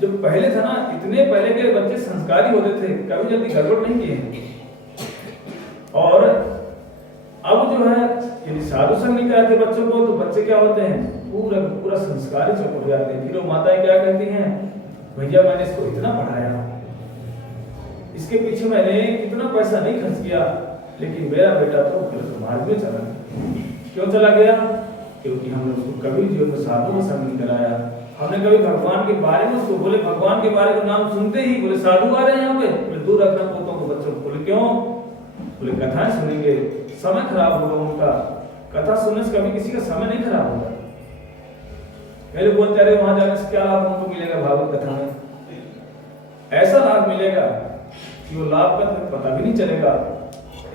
जो पहले था ना, इतने पहले के बच्चे संस्कारी होते थे, कभी जल्दी गड़बड़ नहीं किए। और अब जो है, यदि साधु संग नहीं कराते बच्चों को, तो बच्चे क्या होते हैं, पूरा पूरा संस्कारी चौक जाते हैं। फिर वो माताएं क्या कहती हैं, भैया मैंने इसको इतना पढ़ाया, इसके पीछे मैंने इतना पैसा नहीं खर्च किया, लेकिन मेरा बेटा तो गलत मार्ग में चला गया। क्यों चला गया? क्योंकि हमने उसको कभी जीवन में साधु का संग नहीं कराया। हमने कभी भगवान के बारे में उसको बोले, भगवान के बारे में नाम सुनते ही बोले साधु आ रहे हैं यहाँ पे, बोले दूर रखना पोतों को, बच्चों को। बोले क्यों? बोले कथाएं सुनेंगे, समय खराब होगा उनका। कथा सुनने से कभी किसी का समय नहीं खराब होगा। पहले बोलते रहे वहां जाने से क्या लाभ हमको मिलेगा, भागवत कथा में ऐसा लाभ मिलेगा कि वो लाभ का पता भी नहीं चलेगा।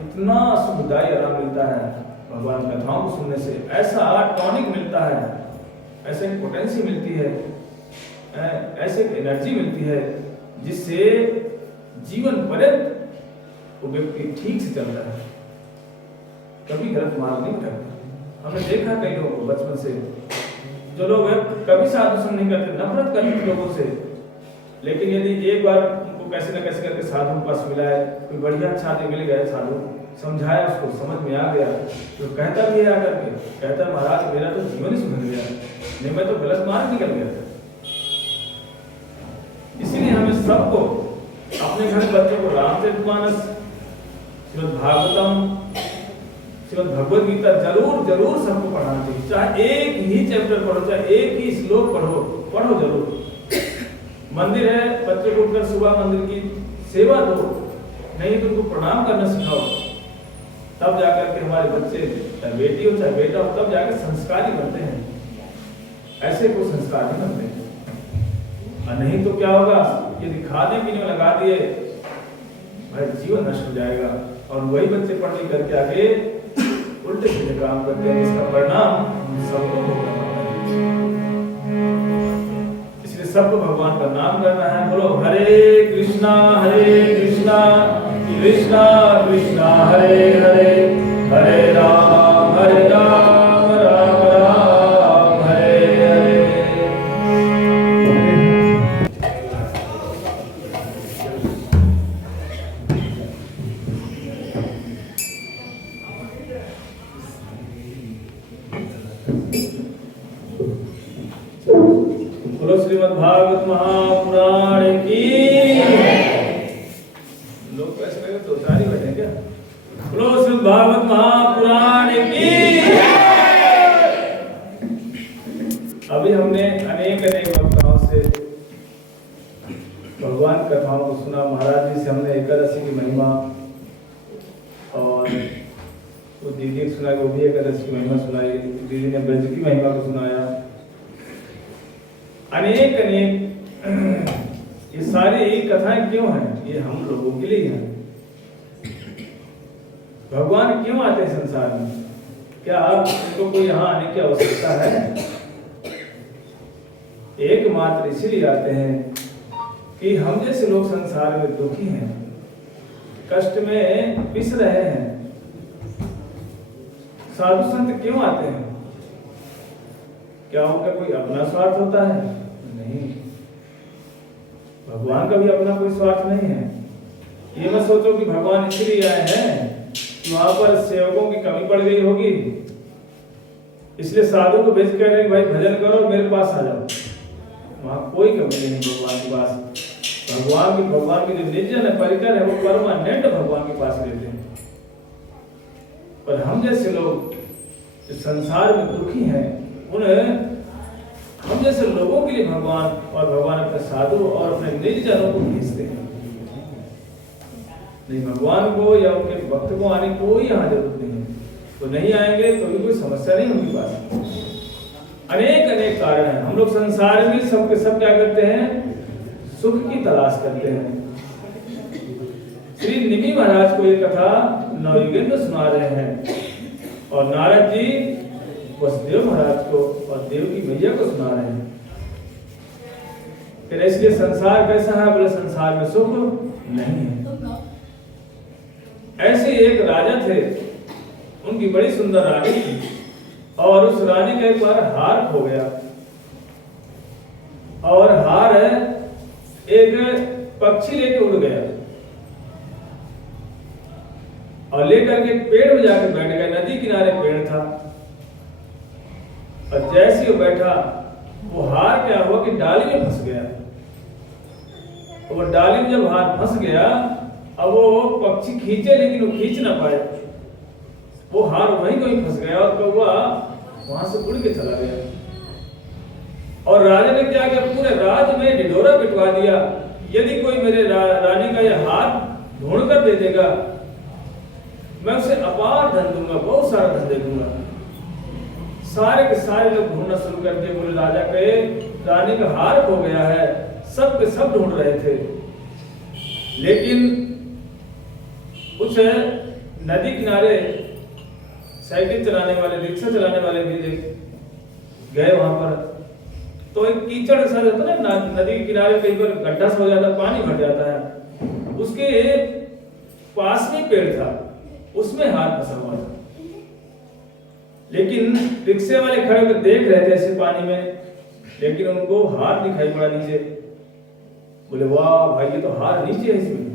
इतना सुखदायी आराम मिलता है भगवान कथाओं को सुनने से, ऐसा टॉनिक मिलता है, ऐसे पोटेंसी मिलती है, ऐसे एनर्जी मिलती है, जिससे जीवन पर्यंत वो व्यक्ति ठीक से चलता है, कभी गलत मार्ग नहीं करता। हमने देखा कई लोगों को बचपन से, जो लोग कभी साधु संग नहीं करते, नफरत करते थे लोगों से, लेकिन यदि एक बार उनको कैसे न कैसे करके साधु के पास मिला है, कोई बढ़िया अच्छा आदमी मिल गया, साधु समझाया, उसको समझ में आ गया, तो कहता भी है आकर के, कहता है महाराज मेरा तो जीवन ही सुधर गया, नहीं मैं तो गलत मार्ग निकल गया था। इसीलिए हमें सबको अपने घर बच्चों को रामचरितमानस, श्रीमद् भागवतम, श्रीमद् भगवद गीता जरूर जरूर सबको पढ़ाना चाहिए। चाहे एक ही चैप्टर पढ़ो, चाहे एक ही श्लोक पढ़ो जरूर। मंदिर है, बच्चे को उठकर सुबह मंदिर की सेवा दो, नहीं तो उनको प्रणाम करना सिखाओ, तब जाकर के हमारे बच्चे, चाहे बेटी हो चाहे बेटा हो, तब जाकर संस्कारी बनते हैं। ऐसे को संस्कार नहीं बनते, और नहीं तो क्या होगा, यदि खाने पीने में लगा दिए, भाई जीवन नष्ट हो जाएगा। और वही बच्चे पढ़ लिख करके आगे उल्टे सीधे काम करते हैं, जिसका परिणाम सबको भोगना पड़ता है। इसलिए सबको भगवान का नाम करना है। बोलो हरे कृष्णा कृष्णा कृष्णा हरे हरे, हरे राम राम राम हरे हरे। बोलो श्रीमद् भागवत महापुराण की। लोग कैसे लगे, दो चार ही बैठे क्या? बोलो श्रीमद् भागवत महापुराण की। अभी हमने अनेक वक्ताओं से भगवान कथाओं को सुना। महाराज जी से हमने एकादशी की महिमा, और वो दीदी ने सुना, वो भी एकादशी की महिमा सुनाई, दीदी ने ब्रज की महिमा को सुनाया। अनेक ये सारी कथाएं क्यों हैं? ये हम लोगों के लिए हैं। भगवान क्यों आते हैं संसार में? क्या आपको कोई यहाँ आने की आवश्यकता है? एकमात्र इसीलिए आते हैं कि हम जैसे लोग संसार में दुखी हैं, कष्ट में पिस रहे हैं। साधु संत क्यों आते हैं? क्या उनका कोई अपना स्वार्थ होता है? नहीं, भगवान का भी अपना कोई स्वार्थ नहीं है। ये मत सोचो कि भगवान इसलिए आए हैं कि वहां पर सेवकों की कमी पड़ गई होगी, इसलिए साधु को भेज कर भाई भजन करो, मेरे पास आ जाओ। वहां कोई कमी नहीं भगवान के पास। भगवान के जो निर्जन है, परिकर है, वो परमानेंट भगवान के पास रहते हैं। पर हम जैसे लोग जो संसार में दुखी हैं, उन्हें हम जैसे लोगों के लिए भगवान अपने साधु और अपने निर्जनों को भेजते हैं। नहीं, भगवान को या उनके भक्त को आने की कोई यहाँ जरूरत नहीं है। तो नहीं आएंगे तो भी कोई समस्या नहीं उनके पास। अनेक कारण हैं। हम लोग संसार में सबके सब क्या करते हैं? सुख की तलाश करते हैं। श्री निमि महाराज को ये कथा नवयुगेंद्र सुना रहे हैं, और नारद जी वसुदेव महाराज को और देवकी मैया को सुना रहे हैं। फिर इसलिए संसार कैसा है? बोले संसार में सुख नहीं है। ऐसे एक राजा थे, उनकी बड़ी सुंदर रानी थी, और उस रानी का एक बार हार खो गया। और हार एक पक्षी लेके उड़ गया और लेकर के पेड़ में जाकर बैठ गया। नदी किनारे पेड़ था और जैसे वो बैठा वो हार क्या हुआ कि डाली में फंस गया। वो डाली में जब हार फंस गया, अब वो पक्षी खींचे लेकिन वो खींच ना पाए, वो हार वहीं फंस गया और कौवा वहां से उड़ के चला गया। और राजा ने क्या किया, पूरे राज में ढिढोरा पिटवा दिया, यदि कोई मेरे रानी का यह हार ढूंढ कर दे देगा मैं उसे अपार धन दूंगा, बहुत सारा धन दे दूंगा। सारे के सारे लोग ढूंढना शुरू कर दिए। बोले राजा के रानी का हार खो गया है। सब के सब ढूंढ रहे थे, लेकिन कुछ नदी किनारे साइकिल चलाने वाले, रिक्शा चलाने वाले भी गए वहां पर। तो एक कीचड़ सा होता है ना, नदी के किनारे कहीं पर गड्ढा सा हो जाता है, पानी भर जाता है, उसके पास में पेड़ था, उसमें हार फंसा हुआ था। लेकिन रिक्शे वाले खड़े होकर देख रहे थे ऐसे पानी में, लेकिन उनको हार दिखाई पड़ा नीचे। बोले वाह भाई, ये तो हार नीचे है इसमें।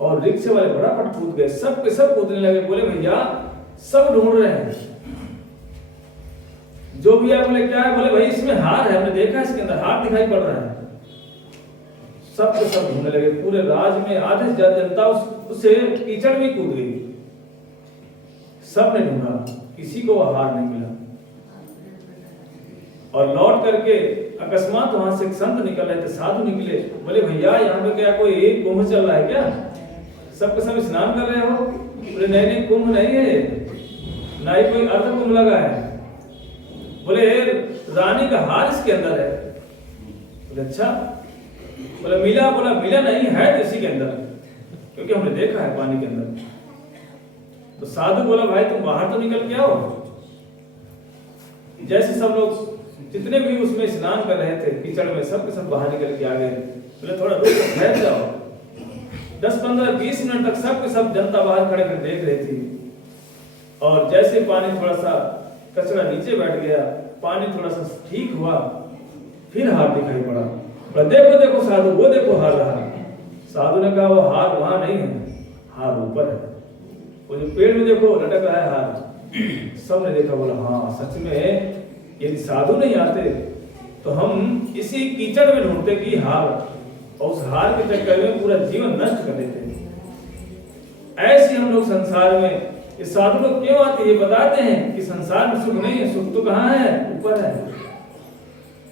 और रिक्शे वाले फटाफट कूद गए, सब के सब कूदने लगे। बोले भैया सब ढूंढ रहे हैं, जो भी आप बोले क्या है, बोले भाई इसमें हार है, हमने देखा इसके अंदर हार दिखाई पड़ रहा है। सब के सब ढूंढने लगे। पूरे राज में आधे से ज्यादा जनता उसे कीचड़ में कूद गई। सब ने ढूंढा, किसी को वह हार नहीं मिला। और लौट करके अकस्मात वहां से एक संत निकल रहे थे, साधु निकले। बोले भैया यहाँ पे क्या कोई कुंभ चल रहा है क्या, सबके सब स्नान कर रहे हो? बोले नहीं नहीं, कुंभ नहीं है, ना ही कोई अर्ध कुंभ लगा है। बोले रानी का हार इसके अंदर है। बोले अच्छा। बोला मिला? बोला मिला नहीं है तो इसी के अंदर, क्योंकि हमने देखा है पानी के अंदर। तो साधु बोला भाई तुम बाहर तो निकल के आओ। जैसे सब लोग जितने भी उसमें स्नान कर रहे थे कीचड़ में, सब के सब बाहर निकल के आ गए। बोले थोड़ा रुक ठहर जाओ। 10, 15, 20 मिनट तक सब के सब जनता बाहर खड़े कर देख रही थी। और जैसे पानी थोड़ा सा कचरा नीचे बैठ गया, पानी थोड़ा सा ठीक हुआ, फिर हार दिखाई पड़ा। बोला देखो देखो साधु, वो देखो हार रहा। साधु ने कहा वो हार वहां नहीं है, हार ऊपर है, वो जो पेड़ में देखो लटक रहा है हार। सबने देखा। बोला हाँ सच में, यदि साधु नहीं आते तो हम इसी कीचड़ में ढूंढते कि हार, और उस हार के चक्कर में पूरा जीवन नष्ट कर देते। ऐसे हम लोग संसार में, इस साधु लोग क्यों आते ये बताते हैं कि संसार में सुख नहीं है, सुख तो कहाँ है, ऊपर है।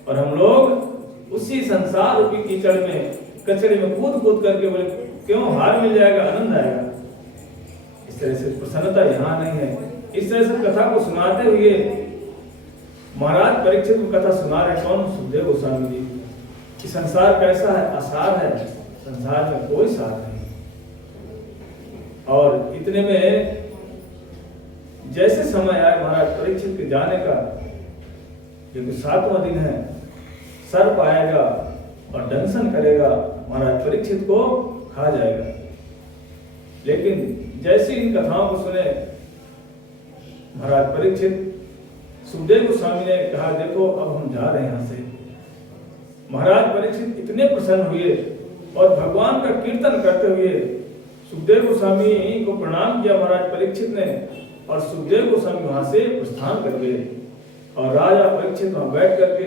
और हम लोग उसी संसार रूपी कीचड़ में, कचरे में कूद कूद करके बोले क्यों हार मिल जाएगा, आनंद आएगा। इस तरह से प्रसन्नता यहाँ नहीं है। इस तरह से कथा को सुनाते हुए महाराज परीक्षित को कथा सुना रहे कौन, सुखदेव गोस्वामी जी, कि संसार कैसा है, असार है, संसार में कोई सार नहीं। और इतने में जैसे समय आया महाराज परीक्षित के जाने का, क्योंकि 7वां दिन है, सर्प आएगा और दंशन करेगा, महाराज परीक्षित को खा जाएगा। लेकिन जैसे इन कथाओं को सुने महाराज परीक्षित, सुखदेव गोस्वामी ने कहा देखो अब हम जा रहे हैं यहाँ से। महाराज परीक्षित इतने प्रसन्न हुए और भगवान का कीर्तन करते हुए सुखदेव गोस्वामी को प्रणाम किया महाराज परीक्षित ने, और सुखदेव गोस्वामी वहां से प्रस्थान कर गए। और राजा परीक्षित वहां बैठ करके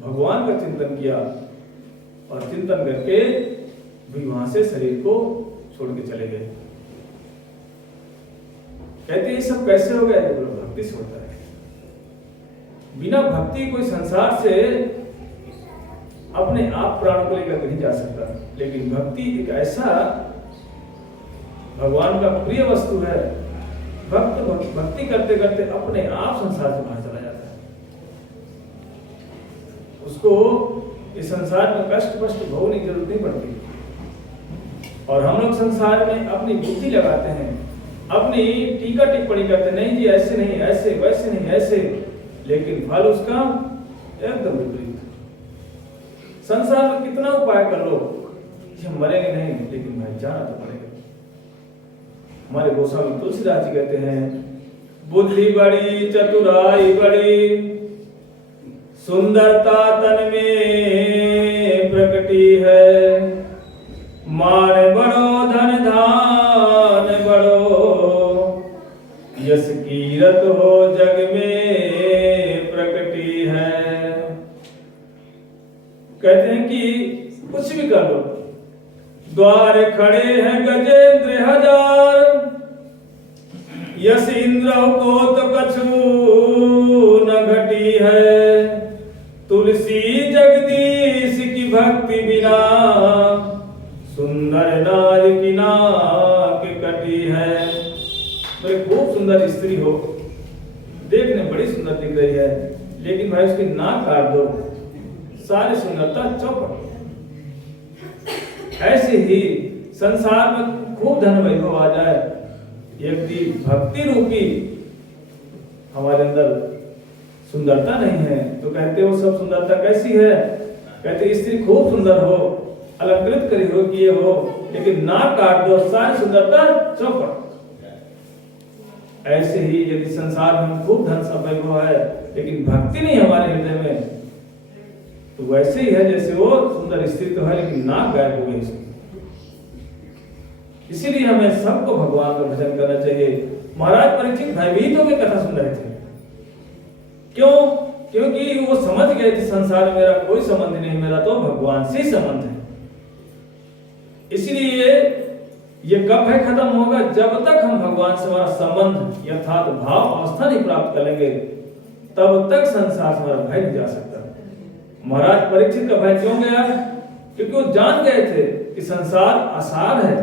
भगवान का चिंतन किया, और चिंतन करके भी वहां से शरीर को छोड़ के चले गए। कहते ये सब कैसे हो गया? भक्ति से होता है। बिना भक्ति कोई संसार से अपने आप प्राण को लेकर नहीं जा सकता। लेकिन भक्ति एक ऐसा भगवान का प्रिय वस्तु है, भक्त भक्ति करते करते अपने आप संसार से बाहर चला जाता है। उसको इस संसार में कष्ट वष्ट भोगने की जरूरत नहीं पड़ती। और हम लोग संसार में अपनी बुद्धि लगाते हैं, अपनी टीका टिप्पणी करते, नहीं जी ऐसे नहीं, ऐसे वैसे नहीं, ऐसे, लेकिन फल उसका एकदम विपरीत। संसार में कितना उपाय कर लो, हम मरेंगे नहीं, लेकिन भाई जाना तो पड़ेगा। हमारे गोस्वामी तुलसीदास जी कहते हैं, बुद्धि बड़ी चतुराई बड़ी, सुंदरता तन में प्रकटी है। मान बड़ो धन धान बड़ो, यश कीरत हो जग में प्रकटी है। कहते हैं कि कुछ भी कर लो, द्वार खड़े हैं गजेंद्र हजार, यश इंद्र को तो कछु न घटी है। तुलसी जगदीश की भक्ति बिना, सुंदर नार की नाक कटी है। तो खूब सुंदर स्त्री हो, देखने बड़ी सुंदर दिख रही है, लेकिन भाई उसकी नाक काट दो, सारी सुंदरता चौपट। ऐसे ही संसार में खूब धन वैभव आ जाए, यदि भक्ति रूपी हमारे अंदर सुंदरता नहीं है तो कहते हो सब सुंदरता कैसी है? कहते स्त्री खूब सुंदर हो, अलंकृत करी हो, किए हो, लेकिन नाक काट दो, सारी सुंदरता चौपट। ऐसे ही यदि संसार में खूब धन सब वैभव है, लेकिन भक्ति नहीं हमारे हृदय में, तो वैसे ही है जैसे वो सुंदर स्त्री तो है लेकिन नाक गायब हो गई इसकी। इसीलिए हमें सबको भगवान का भजन करना चाहिए। महाराज परीक्षित भयभीत होकर कथा सुन रहे थे। क्यों? क्योंकि वो समझ गए थे संसार में मेरा कोई संबंध नहीं, मेरा तो भगवान से ही संबंध है। इसलिए ये कब है खत्म होगा? जब तक हम भगवान से हमारा संबंध यथार्थ भाव अवस्था नहीं प्राप्त करेंगे, तब तक संसार से हमारा भय नहीं जा सकता। महाराज परीक्षित का भय क्यों गया? क्योंकि वो जान गए थे कि संसार आसार है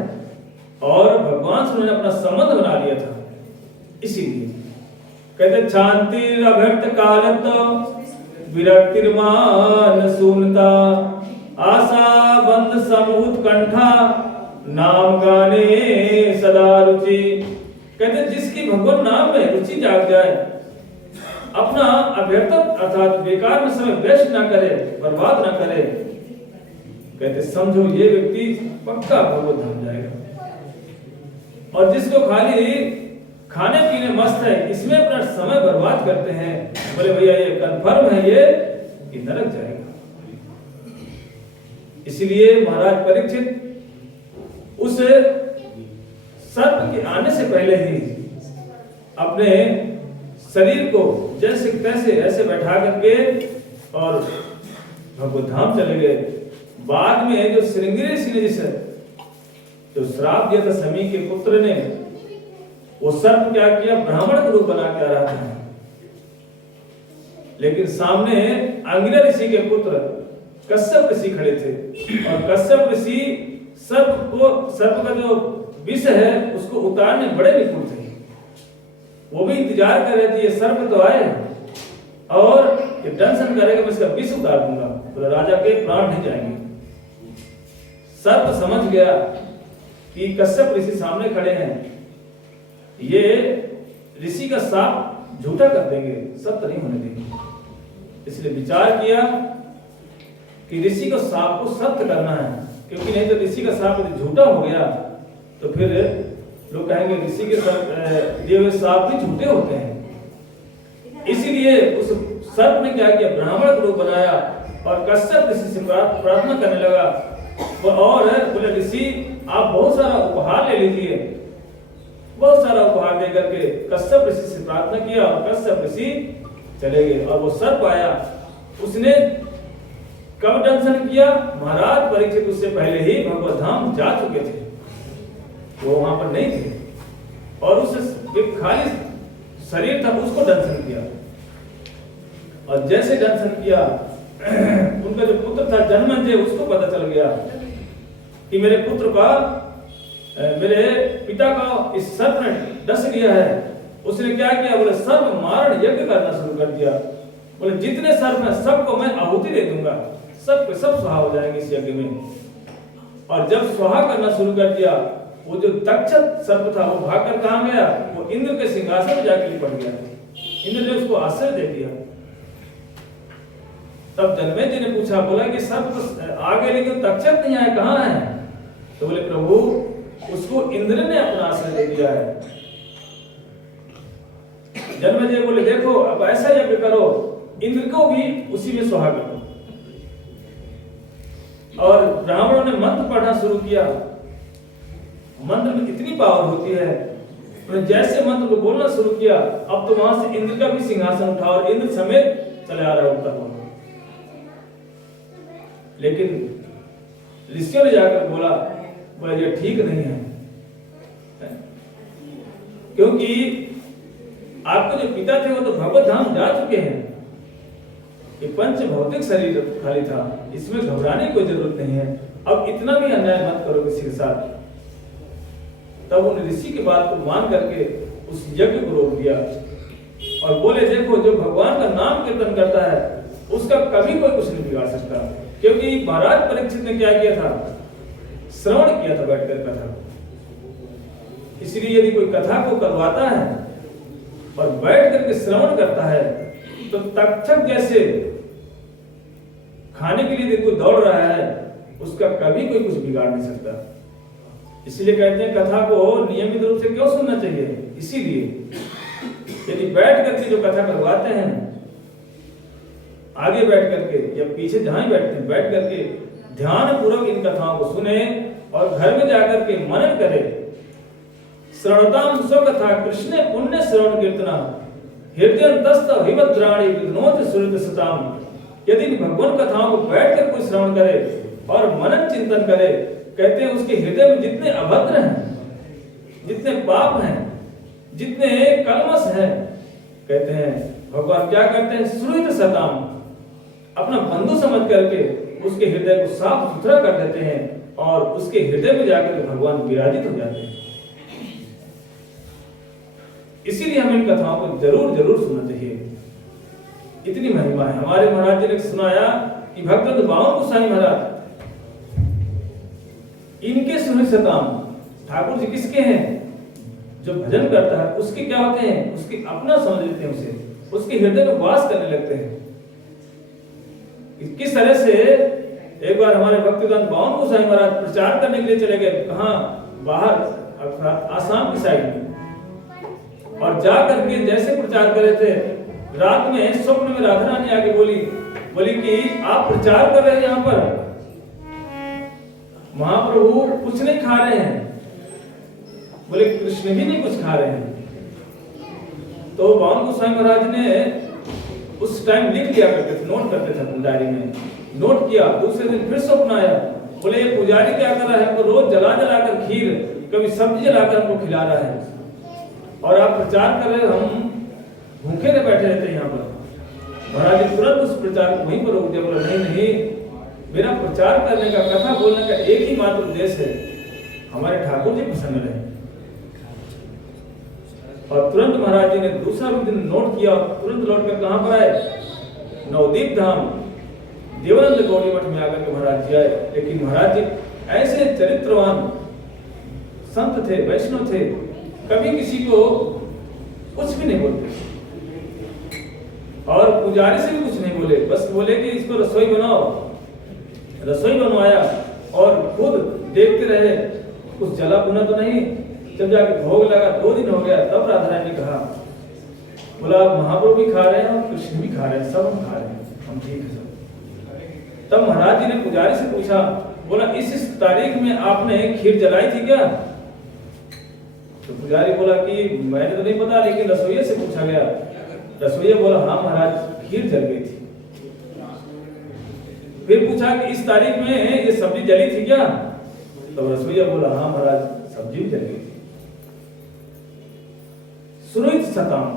और भगवान से उन्होंने अपना संबंध बना लिया था। इसीलिए कहते शांति अभ्यर्थ कालत विरक्तिर्मान शून्यता, आशा बंद समूत कंठा, नाम गाने सदा रुचि। कहते जिसकी भगवान नाम में रुचि जाग जाए, अपना अभ्यर्थ अर्थात बेकार में समय वेस्ट ना करे, बर्बाद ना करे, कहते समझो ये व्यक्ति पक्का भगवत धाम जाएगा। और जिसको खाली खाने पीने मस्त है, इसमें अपना समय बर्बाद करते हैं, बोले भैया ये कंफर्म है ये नरक जाएगा। इसलिए महाराज परीक्षित उस सर्प के आने से पहले ही अपने शरीर को जैसे तैसे ऐसे बैठा करके और भगवत धाम चले गए। बाद में जो श्रृंगी ऋषि ने जिसे जो श्राप दिया था समी के पुत्र ने, वो सर्प क्या किया? ब्राह्मण का रूप बना के आ रहा था, लेकिन सामने अंगिरा ऋषि के पुत्र कश्यप ऋषि खड़े थे और कश्यप ऋषि सर्प का जो विष है उसको उतारने बड़े निपुण थे। वो भी इंतजार कर रहे थे ये सर्प तो आए और ये दंशन करेगा, मैं इसका विष उतार दूंगा, तो राजा के प्राण नहीं जाएंगे। सर्प समझ गया कि कश्यप ऋषि सामने खड़े हैं, ये ऋषि का साप झूठा कर देंगे, सत्य नहीं होने देंगे। इसलिए विचार किया कि ऋषि को साप को सत्य करना है, क्योंकि नहीं तो ऋषि का साप यदि झूठा हो गया तो फिर लोग कहेंगे ऋषि के दिए हुए साप भी झूठे होते हैं। इसीलिए उस सर्प ने क्या किया? ब्राह्मण का रूप बनाया और कश्यप ऋषि से प्रार्थना करने लगा और बोले ऋषि आप बहुत सारा उपहार ले लीजिए। बहुत सारा उपहार दे करके कश्यप ऋषि से प्रार्थना किया और कश्यप ऋषि चले गए। और वो सर्प आया, उसने कब दंशन किया? महाराज परीक्षित उससे पहले ही भगवत धाम जा चुके थे, वो वहां पर नहीं थे, और उस एक खाली शरीर था उसको दंशन किया। और जैसे दंशन किया उनका जो पुत्र था जन्मेजय, उसको पता चल गया कि मेरे पुत्र का मेरे पिता का इस सर्प ने डस लिया है। उसने क्या किया? बोले सर्प मारण यज्ञ करना शुरू कर दिया। बोले जितने सर्प हैं सबको मैं आहुति दे दूंगा, सब के सब स्वाहा हो जाएंगे इस यज्ञ में। और जब स्वाहा करना शुरू कर दिया, वो जो तक्षक सर्प था वो भागकर कहां गया? वो इंद्र के सिंहासन में जाकर लिपट गया। इंद्र ने उसको आश्रय दे दिया। तब जन्मेजय ने पूछा, बोला कि सर्प तो आ गए लेकिन तक्षक नहीं आया, कहां है? तो बोले प्रभु उसको इंद्र ने अपना आश्रय दे दिया है। जन्मेजय बोले देखो अब ऐसा यज्ञ करो, इंद्र को भी उसी में सुहा कर दो। और ब्राह्मणों ने मंत्र पढ़ना शुरू किया। मंत्र में इतनी पावर होती है, उन्होंने जैसे मंत्र को बोलना शुरू किया, अब तो वहां से इंद्र का भी सिंहासन उठा और इंद्र समेत चले आ रहा है उड़ता हुआ। लेकिन ऋषियों ने जाकर बोला ये ठीक नहीं है, क्योंकि आपके जो पिता थे वो तो भगवत धाम जा चुके हैं, ये पंच भौतिक शरीर खाली था, इसमें घबराने की कोई जरूरत नहीं है, अब इतना भी अन्याय मत करो किसी के साथ। तब उन ऋषि की बात को मान करके उस यज्ञ को रोक दिया और बोले देखो जो भगवान का नाम कीर्तन करता है उसका कभी कोई कुछ नहीं बिगाड़ सकता। क्योंकि महाराज परीक्षित ने क्या किया था, श्रवण किया था बैठकर कथा। इसलिए यदि कोई कथा को करवाता है और बैठ करके श्रवण करता है तो तक्षक जैसे खाने के लिए कोई दौड़ रहा है उसका कभी कोई कुछ बिगाड़ नहीं सकता। इसलिए कहते हैं कथा को नियमित रूप से क्यों सुनना चाहिए, इसीलिए यदि बैठ करके जो कथा करवाते हैं आगे बैठ करके या पीछे जहां बैठते हैं बैठ करके ध्यान पूर्वक इन कथाओं को सुने और घर में जाकर के मनन करें। श्रवणताम स्वकथा कृष्ण पुण्य श्रवण कीर्तना हृदयंतस्थ हिमद्राणी विघ्नोत सुरत सताम। यदि भगवान कथाओं को बैठकर कोई श्रवण करे और मनन चिंतन करे, कहते हैं उसके हृदय में जितने अभद्र हैं, जितने पाप हैं, जितने कलमश हैं, कहते हैं भगवान क्या करते हैं, सुरत सताम, अपना बंधु समझ करके उसके हृदय को साफ सुथरा कर देते हैं और उसके हृदय में जाकर भगवान विराजित हो जाते हैं। इसीलिए हमें इन कथाओं को जरूर जरूर सुनना चाहिए, इतनी महिमा है। हमारे महाराज जी ने सुनाया कि भक्त बावन गोसाई महाराज इनके सुनि सताम, ठाकुर जी किसके हैं, जो भजन करता है उसके क्या होते हैं, उसके अपना समझ लेते हैं, उसे उसके हृदय में वास करने लगते हैं। किस तरह से एक बार हमारे भक्तिदान बावन गोसाई महाराज प्रचार करने के लिए चले गए, कहां, बाहर अर्थात आसाम की साइड में, और जा करके जैसे प्रचार कर रहे थे, रात में स्वप्न में राधा रानी आके बोली कि आप प्रचार कर रहे हैं यहाँ पर, महाप्रभु कुछ नहीं खा रहे हैं, बोले कृष्ण भी नहीं कुछ खा रहे हैं। तो बावन गोसाई महाराज ने उस टाइम लिख लिया करते थे, नोट करते थे अपनी डायरी में, नोट किया। दूसरे दिन फिर स्वप्न आया, बोले ये पुजारी क्या कर रहा है, हमको रोज जला जलाकर खीर, कभी सब्जी जलाकर हमको खिला रहा है, और आप प्रचार कर रहे हो, हम भूखे न बैठे रहते यहाँ पर। महाराज जी तुरंत उस प्रचार को वहीं पर रोक दिया, बोला नहीं, मेरा प्रचार करने का, कथा बोलने का एक ही मात्र उद्देश्य है, हमारे ठाकुर जी प्रसन्न रहे। और तुरंत महाराज जी ने दूसरा दिन नोट किया, तुरंत लौटकर कहां पर आए, नवदीप धाम देवानंद गौड़ी मठ में आकर के महाराज जी आए। लेकिन महाराज जी ऐसे चरित्रवान संत थे, वैष्णव थे, कभी किसी को कुछ भी नहीं बोलते और पुजारी से भी कुछ नहीं बोले, बस बोले कि इसको रसोई बनाओ, रसोई बनवाया और खुद देखते रहे, कुछ जला भुना तो नहीं। जब जाके भोग लगा, 2 दिन हो गया, तब राधा रानी ने कहा, बोला महाप्रभु भी खा रहे हैं और कृष्ण भी खा रहे हैं, सब हम खा रहे हैं, हम ठीक है सब। तब महाराज जी ने पुजारी से पूछा, बोला इस तारीख में आपने खीर जलाई थी क्या? तो पुजारी बोला कि मैंने तो नहीं पता, लेकिन रसोइये से पूछा गया। रसोइया बोला हाँ महाराज, खीर जल गई थी। फिर पूछा कि इस तारीख में ये सब्जी जली थी क्या? तो रसोइया बोला हाँ महाराज, सब्जी भी जल गई थी। सुरत सताम,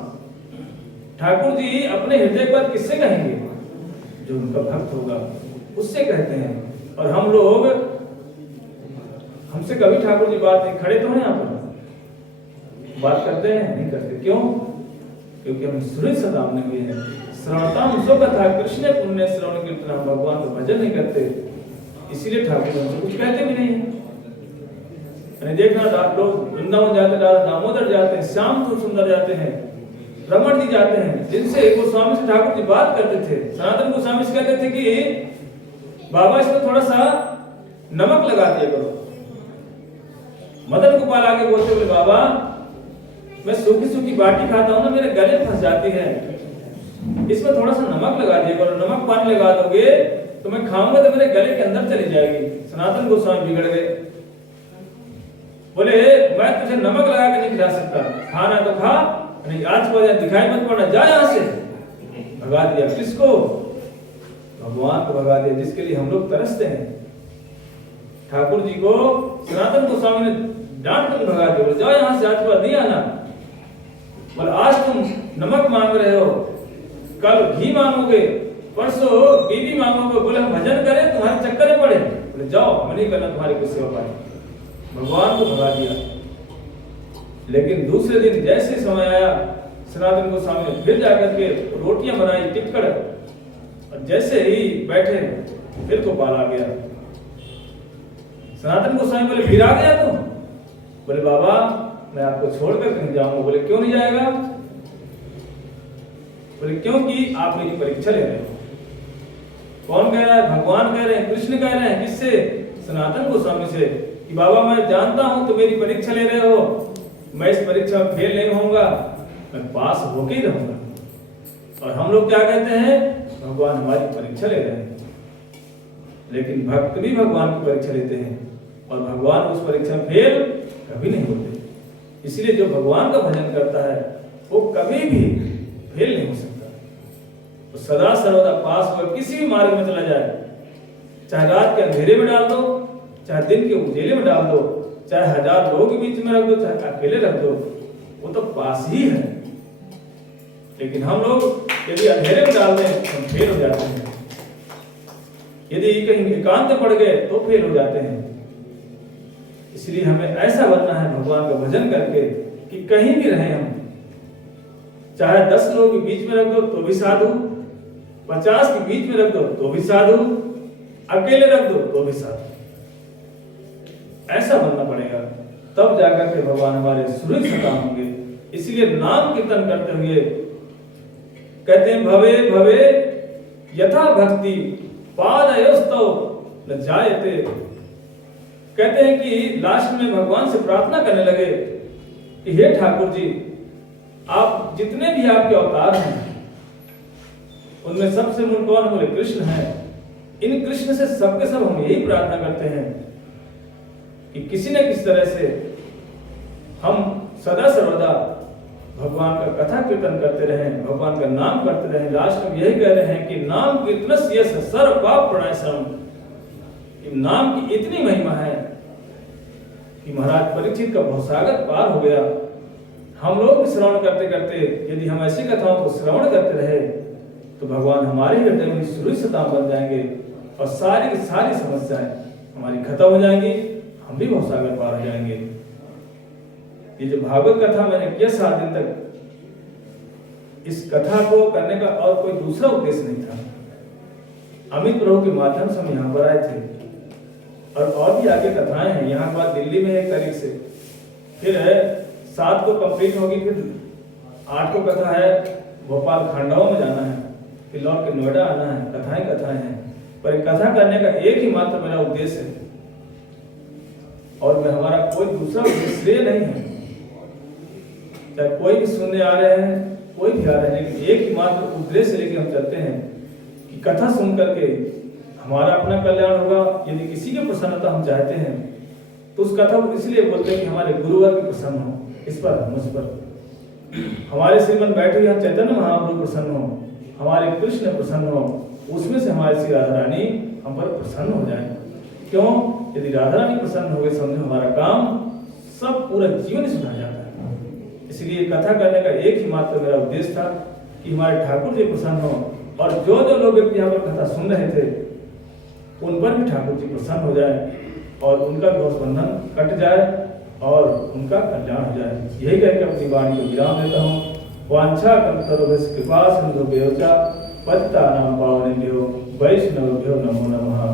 ठाकुर जी अपने हृदय पर किससे कहेंगे? जो उनका भक्त होगा उससे कहते हैं। और हम लोग, हमसे कभी ठाकुर जी बात नहीं, खड़े तो हैं यहाँ पर, बात करते हैं नहीं करते, क्यों? क्योंकि हम सुरत सताम नहीं हुए हैं। श्रवणताम स्वकथा कृष्ण पुण्य श्रवण कीर्तन, हम भगवान का भजन नहीं करते, इसीलिए ठाकुर हमसे कुछ कहते भी नहीं है। देखना, आप लोग वृंदावन जाते, दामोदर जाते हैं, श्याम सुंदर जाते हैं, रमण जी जाते हैं, जिनसे गोस्वामी से ठाकुर जी बात करते थे। सनातन गोस्वामी से कहते थे कि बाबा इसमें थोड़ा सा नमक लगा दिया करो। मदन गोपाल आगे बोलते हुए, बाबा मैं सूखी सूखी बाटी खाता हूं ना, मेरे गले फंस जाती है, इसमें थोड़ा सा नमक लगा दिया करो, नमक पानी लगा दोगे तो मैं खाऊंगा तो मेरे गले के अंदर चली जाएगी। सनातन गोस्वामी बिगड़ गए, बोले मैं तुझे नमक लगा के नहीं खिला सकता, खाना तो खा, नहीं आज को दिखाई मत पड़ना, जा यहाँ से। भगा दिया किसको? भगवान को भगा दिया, जिसके लिए हम लोग तरसते हैं। ठाकुर जी को सनातन गोस्वामी ने डांट कर भगा दिया, जाओ यहाँ से, आज के बाद नहीं आना। बोले आज तुम नमक मांग रहे हो, कल घी मांगोगे, परसों बीबी मांगोगे, बोले हम भजन करें तुम्हारे चक्कर में पड़े, बोले जाओ मैं नहीं करना तुम्हारी कोई सेवा पानी। भगवान को भगा दिया। लेकिन दूसरे दिन जैसे समय आया, सनातन गोस्वामी ने फिर जाकर के रोटियां बनाई टिक्कड़, और जैसे ही बैठे फिर गोपाल आ गया। सनातन गोस्वामी बोले फिर आ गया तुम? बोले बाबा मैं आपको छोड़कर कहीं जाऊंगा। बोले क्यों नहीं जाएगा? बोले क्योंकि आप मेरी परीक्षा ले रहे हो। कौन कह रहा है? भगवान कह रहे हैं, कृष्ण कह रहे हैं। किससे? सनातन गोस्वामी से, कि बाबा मैं जानता हूं तो मेरी परीक्षा ले रहे हो, मैं इस परीक्षा में फेल नहीं होऊंगा, मैं पास होके ही रहूंगा। और हम लोग क्या कहते हैं? भगवान हमारी परीक्षा ले रहे हैं। लेकिन भक्त भी भगवान की परीक्षा लेते हैं और भगवान उस परीक्षा में फेल कभी नहीं होते। इसलिए जो भगवान का भजन करता है वो कभी भी फेल नहीं हो सकता। तो सदा सर्वदा पास होकर किसी भी मार्ग में चला जाए, चाहे रात के अंधेरे में डाल दो, चाहे दिन के उजेले में डाल दो, चाहे 1000 लोगों के बीच में रख दो, चाहे अकेले रख दो, वो तो पास ही है। लेकिन हम लोग यदि अंधेरे में डाल दें तो फेल हो जाते हैं, यदि कहीं एकांत में पड़ गए तो फेल हो जाते हैं। इसलिए हमें ऐसा बनना है भगवान का भजन करके कि कहीं भी रहें हम, चाहे 10 लोगों के बीच में रख दो तो भी साधु, 50 के बीच में रख दो तो भी साधु, अकेले रख दो तो भी साधु। ऐसा बनना पड़ेगा, तब जाकर के भगवान हमारे सुहृद सदा होंगे। इसलिए नाम कीर्तन करते हुए कहते हैं भवे भवे यथा भक्ति पादयोस्तव न जायते। कहते हैं कि लास्ट में भगवान से प्रार्थना करने लगे कि हे ठाकुर जी, आप जितने भी आपके अवतार हैं उनमें सबसे मूल कौन? बोले कृष्ण है। इन कृष्ण से सबके सब हम यही प्रार्थना करते हैं कि किसी न किसी तरह से हम सदा सर्वदा भगवान का कथा कीर्तन करते रहें, भगवान का नाम करते रहें। लास्ट में यही कह रहे हैं कि नाम कीर्तनस्य सर्व पाप प्रणाशनम। नाम की इतनी महिमा है कि महाराज परीक्षित का भवसागर पार हो गया। हम लोग भी श्रवण करते करते यदि हम ऐसी कथाओं को श्रवण करते रहे तो भगवान हमारे हृदय में सुहृद सदा बन जाएंगे और सारी की सारी समस्याएं हमारी खत्म हो जाएंगी, हम भी भवसागर पार हो जाएंगे। ये जो भागवत कथा मैंने किया 7 दिन तक, इस कथा को करने का और कोई दूसरा उद्देश्य नहीं था। अमित प्रभु के माध्यम से हम यहाँ पर आए थे और भी आगे कथाएं हैं। यहाँ के बाद दिल्ली में 1 तारीख से, फिर 7 को कंप्लीट होगी, फिर 8 को कथा है, भोपाल खांडवा में जाना है, फिर लौट के नोएडा आना है। कथाएं हैं, पर कथा करने का एक ही मात्र मेरा उद्देश्य है और मैं हमारा कोई दूसरा उद्देश्य नहीं है। चाहे कोई भी सुनने आ रहे हैं, कोई भी आ रहे हैं, लेकिन एक ही मात्र उद्देश्य लेके हम चलते हैं कि कथा सुन करके हमारा अपना कल्याण होगा। यदि किसी की प्रसन्नता हम चाहते हैं तो उस कथा को इसलिए बोलते हैं कि हमारे गुरुवर की प्रसन्न हो, इस पर मुझ पर हमारे श्रीमन बैठे हुए चैतन्य महाप्रभु प्रसन्न हो, हमारे कृष्ण प्रसन्न हो, उसमें से हमारी श्री राधा रानी हम पर प्रसन्न हो जाए। क्यों? यदि राधा रानी प्रसन्न हो गए, समझो हमारा काम सब पूरा जीवन सुना जाता है। इसलिए कथा करने का एक ही मात्र मेरा उद्देश्य था कि हमारे ठाकुर जी प्रसन्न हो और जो लोग यहाँ पर कथा सुन रहे थे उन पर भी ठाकुर जी प्रसन्न हो जाए और उनका दोष बंधन कट जाए और उनका कल्याण हो जाए। यही कहकर अपनी वाणी को विराम देता हूँ। वांछा कल्पतरुभ्यश्च कृपा सिंधुभ्यो च पतितानां पावनेभ्यो वैष्णवेभ्यो नमो नमः।